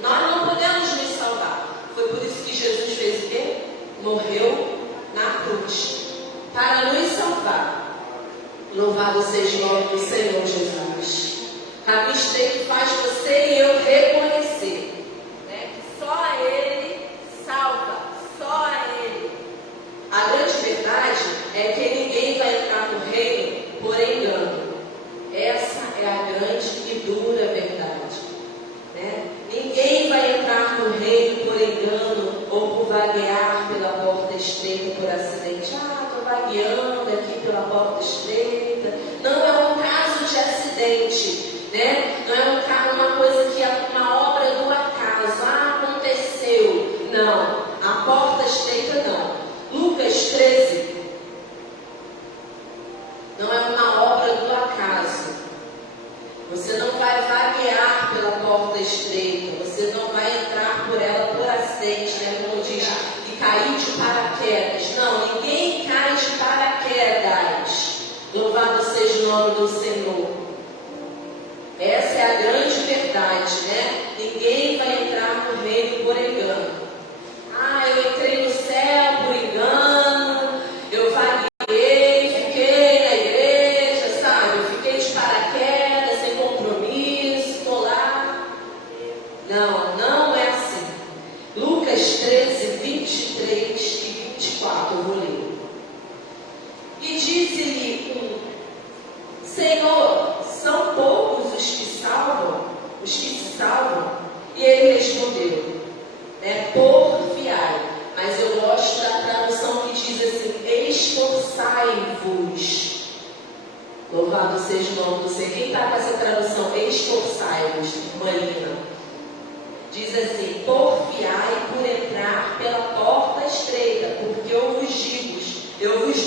Nós não podemos nos salvar. Foi por isso que Jesus fez o quê? Morreu na cruz para nos salvar. Louvado seja o nome do Senhor Jesus. O caminho estreito faz você e eu reconhecer, né, que só a Ele salva, só a Ele. A grande verdade é que ninguém vai entrar no reino por engano. Essa é a grande e dura verdade, né? Ninguém vai entrar no reino por engano ou por vaguear pela porta estreita por acidente. Estou vagueando aqui pela porta estreita. Não é um caso de acidente, né? Não é uma coisa que é uma obra do acaso. Aconteceu. Não. A porta estreita não. Lucas 13 não é uma obra do acaso. Você não vai vaguear pela porta estreita. Você não vai entrar por ela por acidente, né? Como diz, e cair de paraquedas. Não, ninguém cai de paraquedas. Louvado seja o nome do Senhor. Essa é a grande verdade, né? Ninguém vai entrar no reino por engano. Eu entrei no céu por engano. Eu vagueei, fiquei na igreja, sabe? Eu fiquei de paraquedas, sem compromisso, estou lá. Não, não é assim. Lucas 13, 23 e Diz assim: porfiai por entrar pela porta estreita, porque eu vos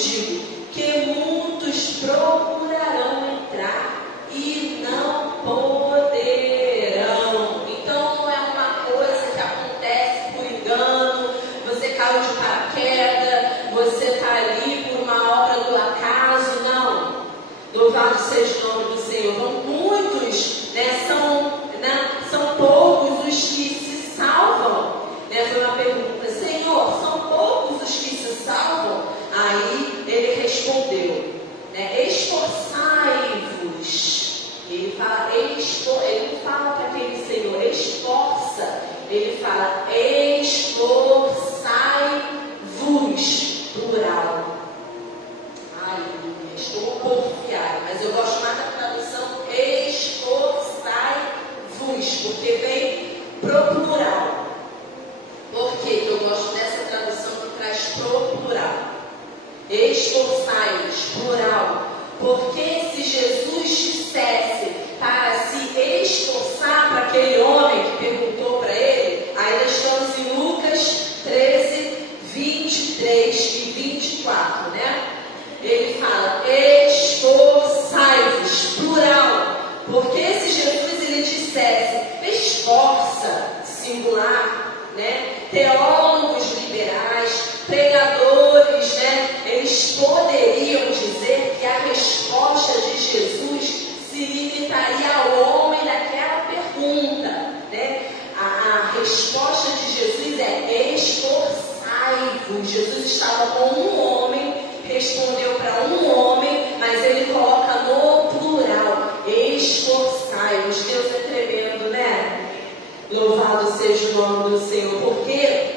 digo que muitos procurarão entrar e não poderão. Então não é uma coisa que acontece por engano, você caiu de paraquedas, você está ali por uma obra do acaso, não. Louvado seja o nome do Senhor. Então, muitos, são poucos os que se salvam. Foi uma pergunta: Senhor, são poucos os que se salvam? Aí ele respondeu, esforçai-vos. Ele fala, ele não fala para aquele Senhor, esforça. Ele fala, esforçai-vos, plural. Aleluia, estou porfiado, mas eu gosto mais da tradução esforçai-vos, porque vem pro plural. Por que eu gosto dessa tradução que traz pro plural? Esforçai-vos, plural. Porque se Jesus dissesse para se esforçar para aquele homem que perguntou para ele, aí nós estamos em Lucas 13, 23 e 24, né? Ele fala, esforçai-vos, plural. Porque se Jesus ele dissesse, esforça, singular, né? Teólogos liberais, pregadores, né? Eles poderiam dizer que a resposta de Jesus se limitaria ao homem daquela pergunta, né? A resposta de Jesus é esforçai-vos. Jesus estava com um homem, respondeu para um homem, mas ele coloca no plural, esforçai-vos. Deus é tremendo, né? Louvado seja o nome do Senhor. Porque,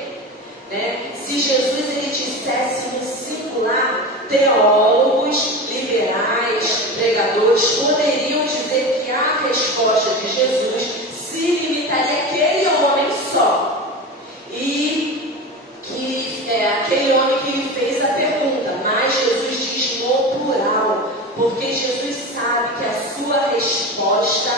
se Jesus ele dissesse no singular, teólogos, liberais, pregadores poderiam dizer que a resposta de Jesus se limitaria àquele homem só. E que aquele homem que lhe fez a pergunta, mas Jesus diz no plural, porque Jesus sabe que a sua resposta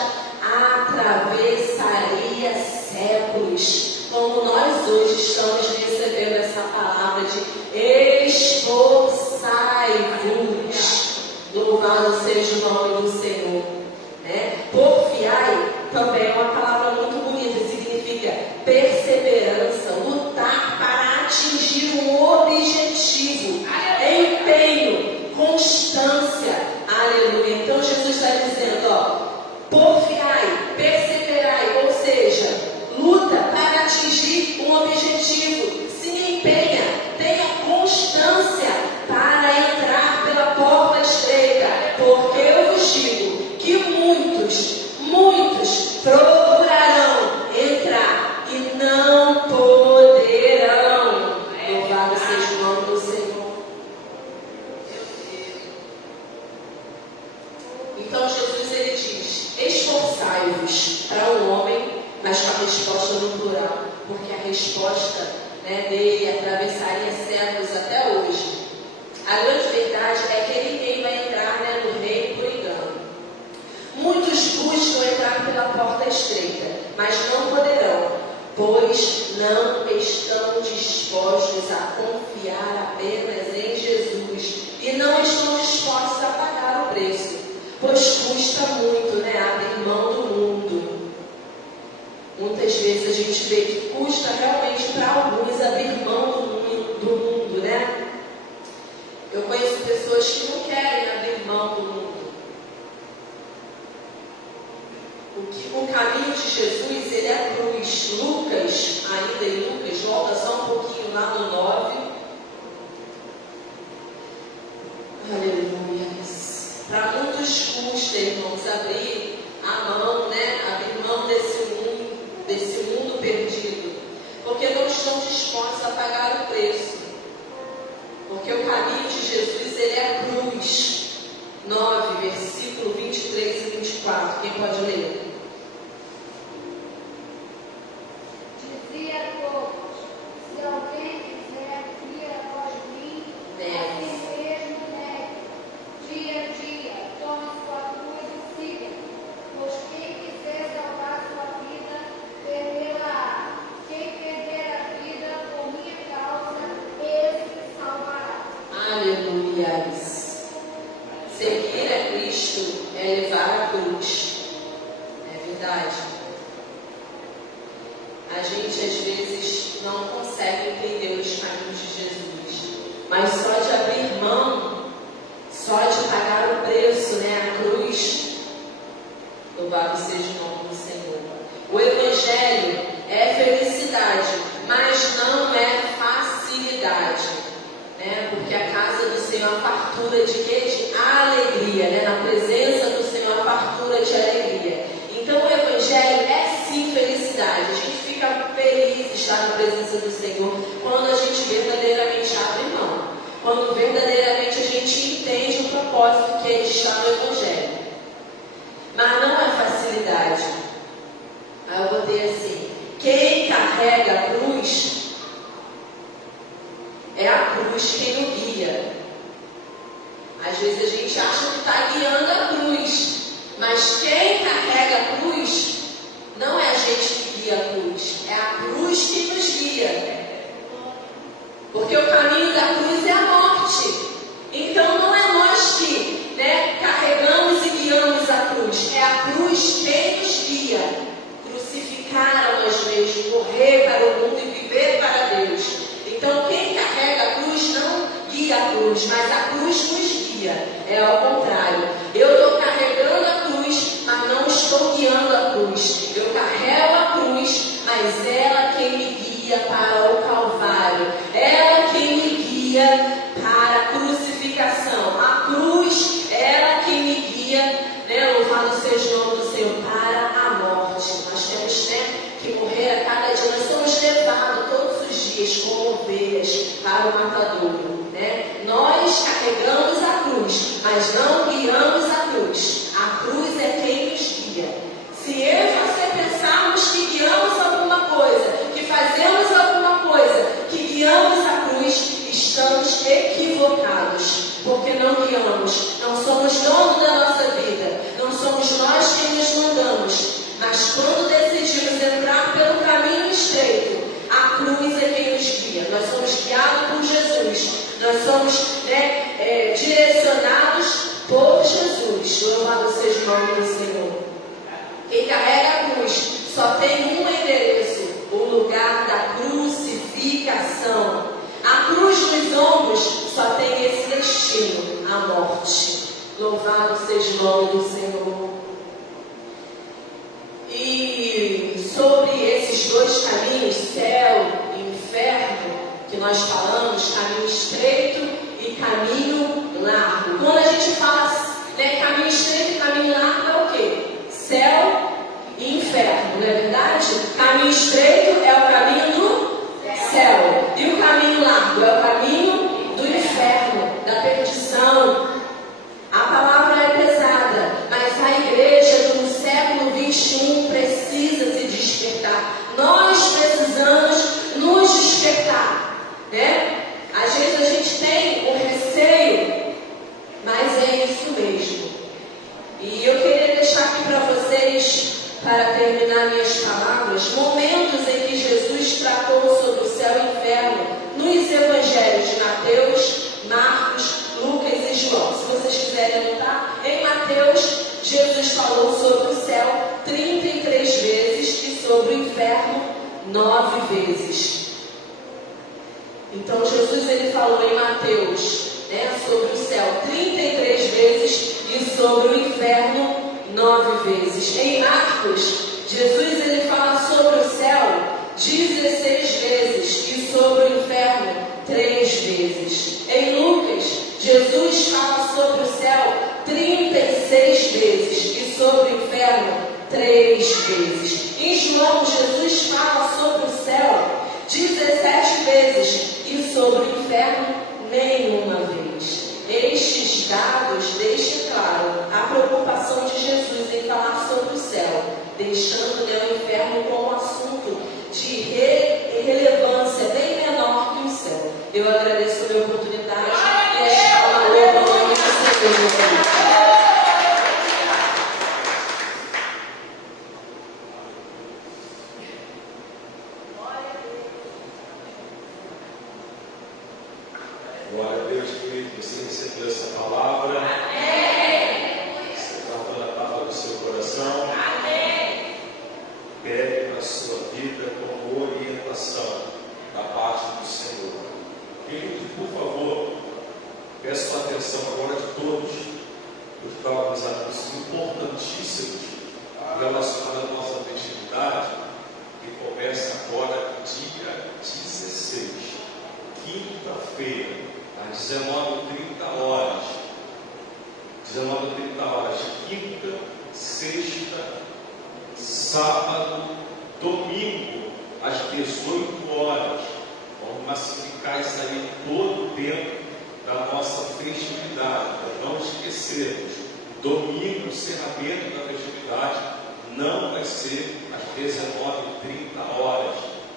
atravessaria séculos, como nós hoje estamos recebendo essa palavra de esforçai-vos. Louvado seja o nome do Senhor. Porfiai também é uma palavra muito bonita, significa perseverança, lutar para atingir um objetivo, empenho, constância. Aleluia. Então Jesus está dizendo, porfiai, perseverai, ou seja, luta para atingir um objetivo, se empenha, tenha constância para entrar pela porta estreita, porque eu vos digo que muitos procurarão entrar e não poderão. Louvado seja o nome do Senhor. Então Jesus ele diz, esforçai-vos para um homem, mas com a resposta no plural, porque a resposta dele atravessaria séculos até hoje. A grande verdade é que ninguém vai entrar no reino por engano. Muitos buscam entrar pela porta estreita, mas não poderão, pois não estão dispostos a confiar apenas em Jesus e não estão dispostos a pagar o preço, pois custa muito abrir mão do mundo. Muitas vezes a gente vê que custa realmente para alguns abrir mão do mundo, né? Eu conheço pessoas que não querem abrir mão do mundo. O caminho de Jesus, ele é a cruz. Lucas, ainda em Lucas, volta só um pouquinho lá no 9. Aleluia. Para muitos custa, irmãos, abrir a mão, abrir mão desse mundo perdido, porque não estão dispostos a pagar o preço. Porque o caminho de Jesus, ele é a cruz. 9, versículo 23 e 24. Quem pode ler? Dizia a todos, se alguém quiser vir após mim, a si mesmo negue. Dia a dia, tome sua cruz e siga. Pois quem quiser salvar sua vida, perdê-la. facilidade? A gente às vezes não consegue entender os caminhos de Jesus, mas só de abrir mão, só de pagar o preço, a cruz, louvado seja o nome do Senhor. O Evangelho é felicidade, mas não é facilidade, porque a casa do Senhor é fartura de quê? De alegria, na presença do Senhor é fartura de alegria. Então o Evangelho é sim felicidade. A gente fica feliz de estar na presença do Senhor quando a gente verdadeiramente abre mão, quando verdadeiramente a gente entende o propósito que está no Evangelho. Mas não é facilidade. Aí eu botei assim: quem carrega a cruz, é a cruz quem o guia. Às vezes a gente acha que está guiando a cruz, mas quem carrega a cruz não é a gente que guia a cruz, é a cruz que nos guia. Porque o caminho da cruz é a morte. Então não é nós que carregamos e guiamos a cruz, é a cruz quem nos guia. Crucificar a nós mesmos, morrer para o mundo e viver para Deus. Então quem carrega a cruz não guia a cruz, mas a cruz nos guia. É ao contrário. Eu estou carregando a cruz, mas não estou guiando a cruz. Eu carrego a cruz, mas ela quem me guia para o Calvário. Ela quem me guia para a crucificação. A cruz, ela quem me guia, louvado seja o nome do Senhor, para a morte. Nós temos que morrer a cada dia. Nós somos levados todos os dias como ovelhas para o matadouro. Nós carregamos a cruz, mas não guiamos a cruz. A cruz é quem nos guia. Se eu e você pensarmos que guiamos alguma coisa, que fazemos alguma coisa, que guiamos a cruz, estamos equivocados. Porque não guiamos, não somos donos da nossa vida, não somos nós quem nos mandamos. Mas quando decidimos entrar pelo caminho estreito, a cruz é quem nos guia. Nós somos guiados por Jesus. Nós somos direcionados por Jesus. Louvado seja o nome do Senhor. Quem carrega a cruz só tem um endereço: o lugar da crucificação. A cruz nos ombros só tem esse destino: a morte. Louvado seja o nome do Senhor. E sobre esses dois caminhos, céu e inferno, que nós falamos, caminho estreito e caminho largo. Quando a gente fala caminho estreito e caminho largo, é o quê? Céu e inferno, não é verdade? Caminho estreito é o caminho do céu, e o caminho largo é o caminho do inferno, da perdição. A palavra é pesada, mas a igreja do século 21 precisa se despertar. Nós precisamos nos despertar. Às vezes a gente tem um receio, mas é isso mesmo. E eu queria deixar aqui para vocês, para terminar minhas palavras, momentos em que Jesus tratou sobre o céu e o inferno nos evangelhos de Mateus, Marcos, Lucas e João. Se vocês quiserem anotar, em Mateus, Jesus falou sobre o céu 33 vezes e sobre o inferno 9 vezes. Então Jesus ele falou em Mateus sobre o céu 33 vezes e sobre o inferno 9 vezes. Em Marcos, Jesus ele fala sobre o céu 16 vezes e sobre o inferno 3 vezes. Em Lucas, Jesus fala sobre o céu 36 vezes e sobre o inferno 3 vezes. Em João, Jesus fala sobre o céu 17 vezes e sobre o inferno nenhuma vez. Estes dados deixam claro a preocupação de Jesus em falar sobre o céu, deixando o inferno como assunto de relevância bem menor que o céu. Eu agradeço a minha oportunidade e a escala louva o nome do Senhor. Glória a Deus, querido, você recebeu essa palavra. Amém. Você guardou na palavra do seu coração. Amém. libere para a sua vida como orientação da parte do Senhor. Querido, por favor, peço a atenção agora de todos os próprios anúncios importantíssimos relacionados à nossa festividade, que começa agora dia 16, quinta-feira, às 19h30. 19h30, quinta, sexta, sábado, domingo, às 18h. Vamos massificar isso aí todo o tempo da nossa festividade, para não esquecermos. Domingo, encerramento da festividade, não vai ser às 19h30,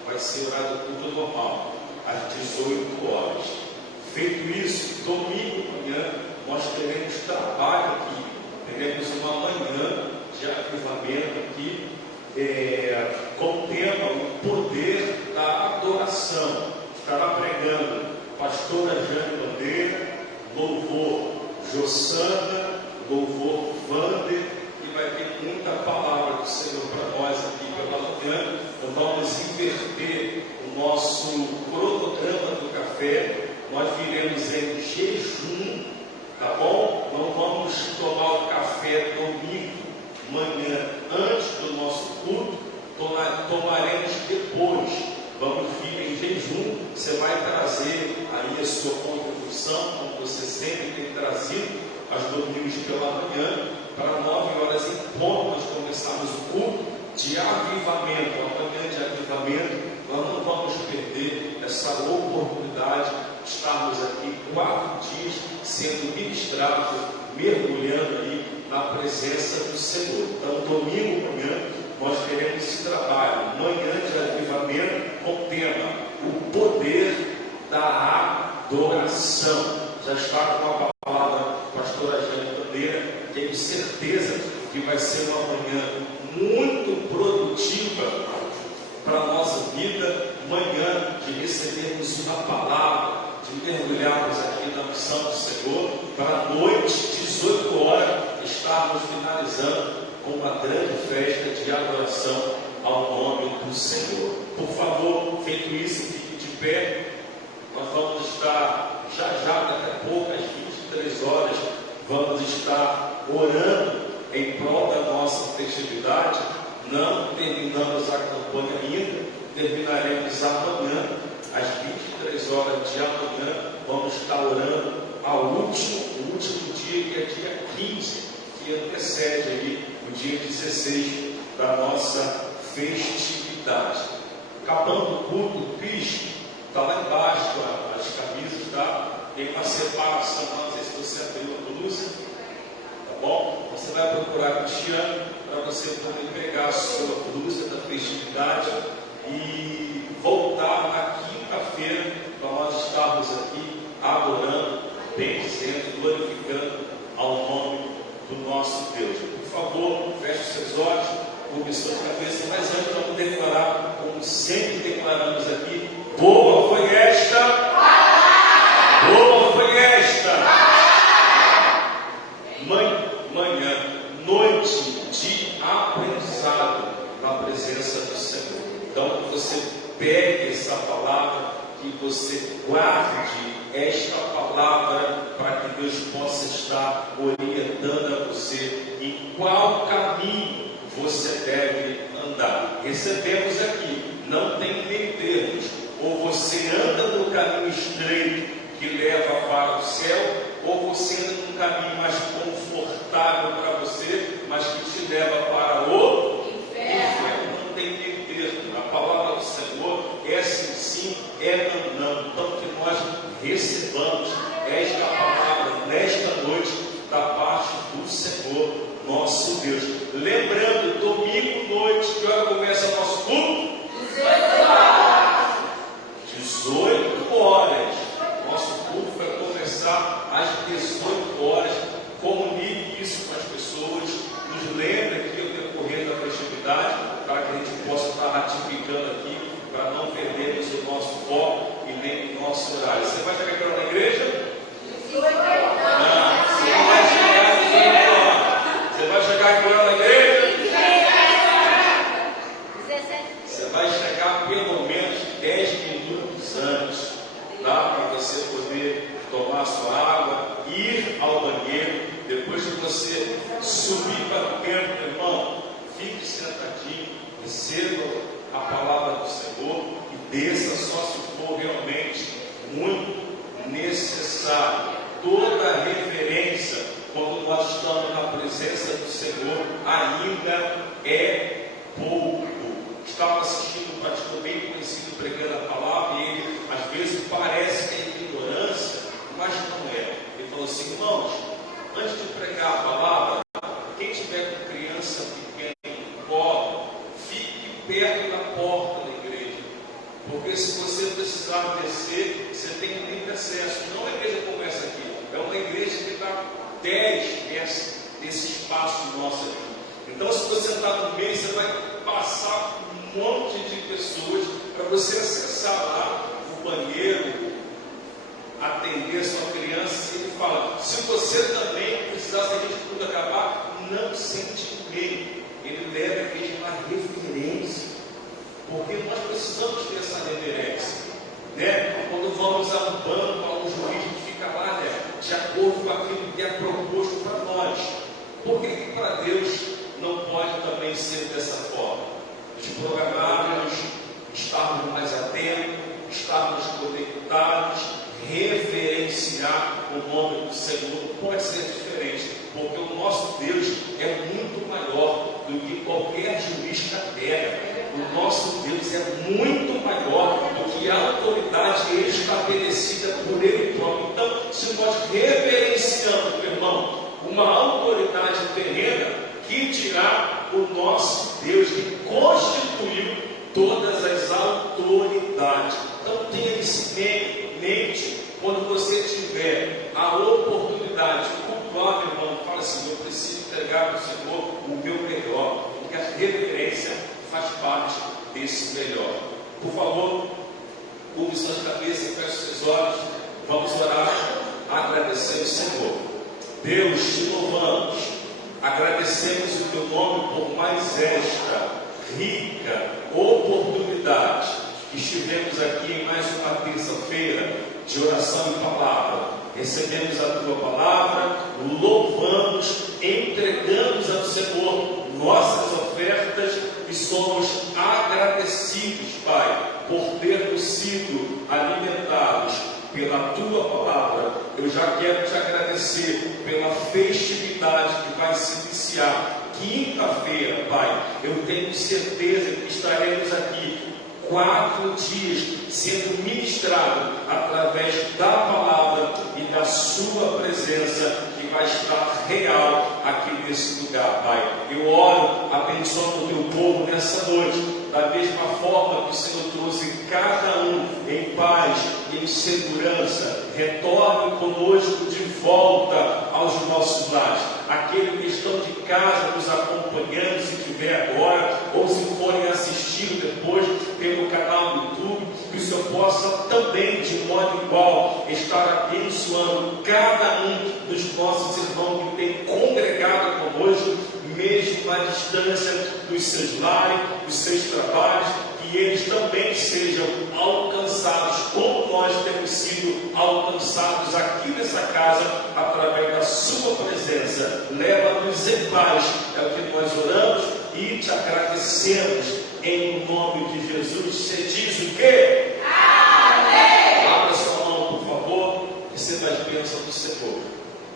vai ser horário do culto normal, às 18h. Feito isso, domingo manhã, nós teremos trabalho aqui, teremos uma manhã de avivamento aqui, com o tema o poder da adoração. Estará pregando pastora Jane Bandeira, louvor Jossana, louvor Vander, e vai ter muita palavra do Senhor para nós aqui pela manhã. Então vamos inverter o nosso cronograma do café, nós viremos em jejum, tá bom? Não vamos tomar o café domingo, manhã, antes do nosso culto, tomaremos depois. Vamos vir em jejum. Você vai trazer aí a sua contribuição, como você sempre tem trazido, aos domingos pela manhã, para 9h em ponto nós começarmos o culto de avivamento, a manhã de avivamento. Nós não vamos perder essa oportunidade de estarmos aqui 4 dias sendo ministrados, mergulhando aí na presença do Senhor. Então, domingo manhã, nós teremos esse trabalho, manhã de avivamento, com o tema, o poder da adoração. Já está com a palavra pastora Jane Bandeira, tenho certeza que vai ser uma manhã muito produtiva para a nossa vida, manhã de recebermos uma palavra, de mergulharmos aqui na missão do Senhor, para a noite, 18h, estarmos finalizando com uma grande festa de adoração ao nome do Senhor. Por favor, feito isso, fique de pé. Nós vamos estar já daqui a pouco, às 23h, vamos estar orando em prol da nossa festividade. Não terminamos a campanha ainda, terminaremos amanhã, às 23h de amanhã, vamos estar orando o último dia, que é dia 15, que antecede aí o dia 16 da nossa festividade. Acabando o culto, o Cristo está lá embaixo, as camisas, tá? Tem uma separação, não sei se você abriu a blusa, tá bom? Você vai procurar Cristiano para você poder pegar a sua blusa da festividade e voltar na quinta-feira para nós estarmos aqui adorando, bendizendo, glorificando ao nome do nosso Deus. Por favor, feche os seus olhos, curve suas cabeças, mas antes vamos declarar, como sempre declaramos aqui, boa foi esta, boa foi esta manhã, noite de aprendizado na presença do Senhor. Então, que você pegue essa palavra, que você guarde esta palavra, para que Deus possa estar orientando a você em qual caminho você deve andar. Recebemos aqui, não tem meio termos, ou você anda no caminho estreito que leva para o céu, ou você anda num caminho mais confortável para você, mas que te leva para o inferno. Não tem meio termo. A palavra do Senhor é sim, é não. Então que nós recebamos esta palavra nesta noite da parte do Senhor, nosso Deus. Lembrando, domingo noite, que hora começa o nosso culto? 18h. Nosso culto vai começar às 18h. Comunique isso com as pessoas. Nos lembre aqui ao decorrer da festividade, para que a gente possa estar ratificando aqui, para não perdermos o nosso foco e nem o nosso horário. Você vai chegar aqui na igreja? Não, você vai chegar aqui. Você vai chegar aqui na igreja? você subir para o campo, meu irmão, fique sentadinho, receba a palavra do Senhor e desça só se for realmente muito necessário. Toda reverência, quando nós estamos na presença do Senhor, ainda é pouco. Estava assistindo um pastor bem conhecido pregando a palavra, e ele às vezes parece que é ignorância, mas não é. Ele falou assim: irmãos, antes de pregar a palavra, quem tiver com criança pequena em colo, fique perto da porta da igreja, porque se você precisar descer, você tem livre acesso. Não é uma igreja como essa aqui, é uma igreja que está 10 metros desse espaço nosso aqui. Então, se você está no meio, você vai passar um monte de pessoas para você acessar lá o banheiro, atender a sua criança. E ele fala: se você também precisar, se a gente tudo acabar, não sente medo. Ele leva a igreja uma reverência, porque nós precisamos ter essa reverência, né? Quando vamos a um banco, a um juiz, a gente fica lá, né, de acordo com aquilo que é proposto para nós. Por que para Deus não pode também ser dessa forma? De programarmos, estarmos mais atentos, estarmos conectados, reverenciar o nome do Senhor. Não pode ser diferente, porque o nosso Deus é muito maior do que qualquer juiz da terra. O nosso Deus é muito maior do que a autoridade estabelecida por Ele próprio. Então, se nós reverenciamos, meu irmão, uma autoridade terrena, que dirá o nosso Deus, que constituiu todas as autoridades. Então tenha isso em mente, quando você tiver a oportunidade de cultuar, meu irmão, fala assim: eu preciso entregar ao Senhor o meu melhor, porque a reverência faz parte desse melhor. Por favor, curve suas cabeças e feche seus olhos. Vamos orar, agradecer o Senhor. Deus, te louvamos, agradecemos o teu nome por mais esta rica oportunidade que estivemos aqui em mais uma terça-feira de oração e palavra. Recebemos a tua palavra, louvamos, entregamos ao Senhor nossas ofertas e somos agradecidos, Pai, por termos sido alimentados pela tua palavra. Eu já quero te agradecer pela festividade que vai se iniciar quinta-feira, Pai. Eu tenho certeza que estaremos aqui 4 dias sendo ministrado através da palavra e da sua presença, que vai estar real aqui nesse lugar, Pai. Eu oro abençoando o teu povo nessa noite, da mesma forma que o Senhor trouxe cada um em paz e em segurança. Retorne conosco de volta aos nossos lares. Aqueles que estão de casa nos acompanhando, se tiver agora, ou se forem assistir depois pelo canal do YouTube, que o Senhor possa também, de modo igual, estar abençoando cada um dos nossos irmãos que tem congregado conosco, mesmo à distância dos seus lares, dos seus trabalhos, que eles também sejam alcançados, como nós temos sido alcançados aqui nessa casa, através da sua presença. Leva-nos em paz, é o que nós oramos e te agradecemos em nome de Jesus. Você diz o quê? Amém! Abra sua mão, por favor, receba as bênçãos do Senhor,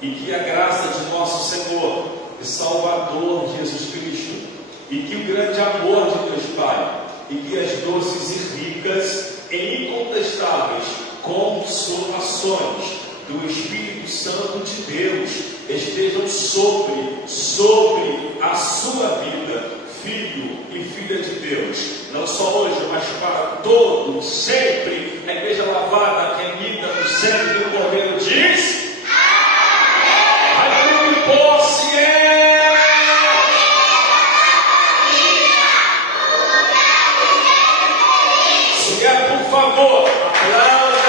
e que a graça de nosso Senhor e Salvador Jesus Cristo, e que o grande amor de Deus Pai, e que as doces e ricas e incontestáveis consolações do Espírito Santo de Deus estejam sobre a sua vida, filho e filha de Deus, não só hoje, mas para todo, sempre. A igreja lavada, remida do sangue do Cordeiro diz: Aleluia! Posse é. Se é, por favor, aplausos.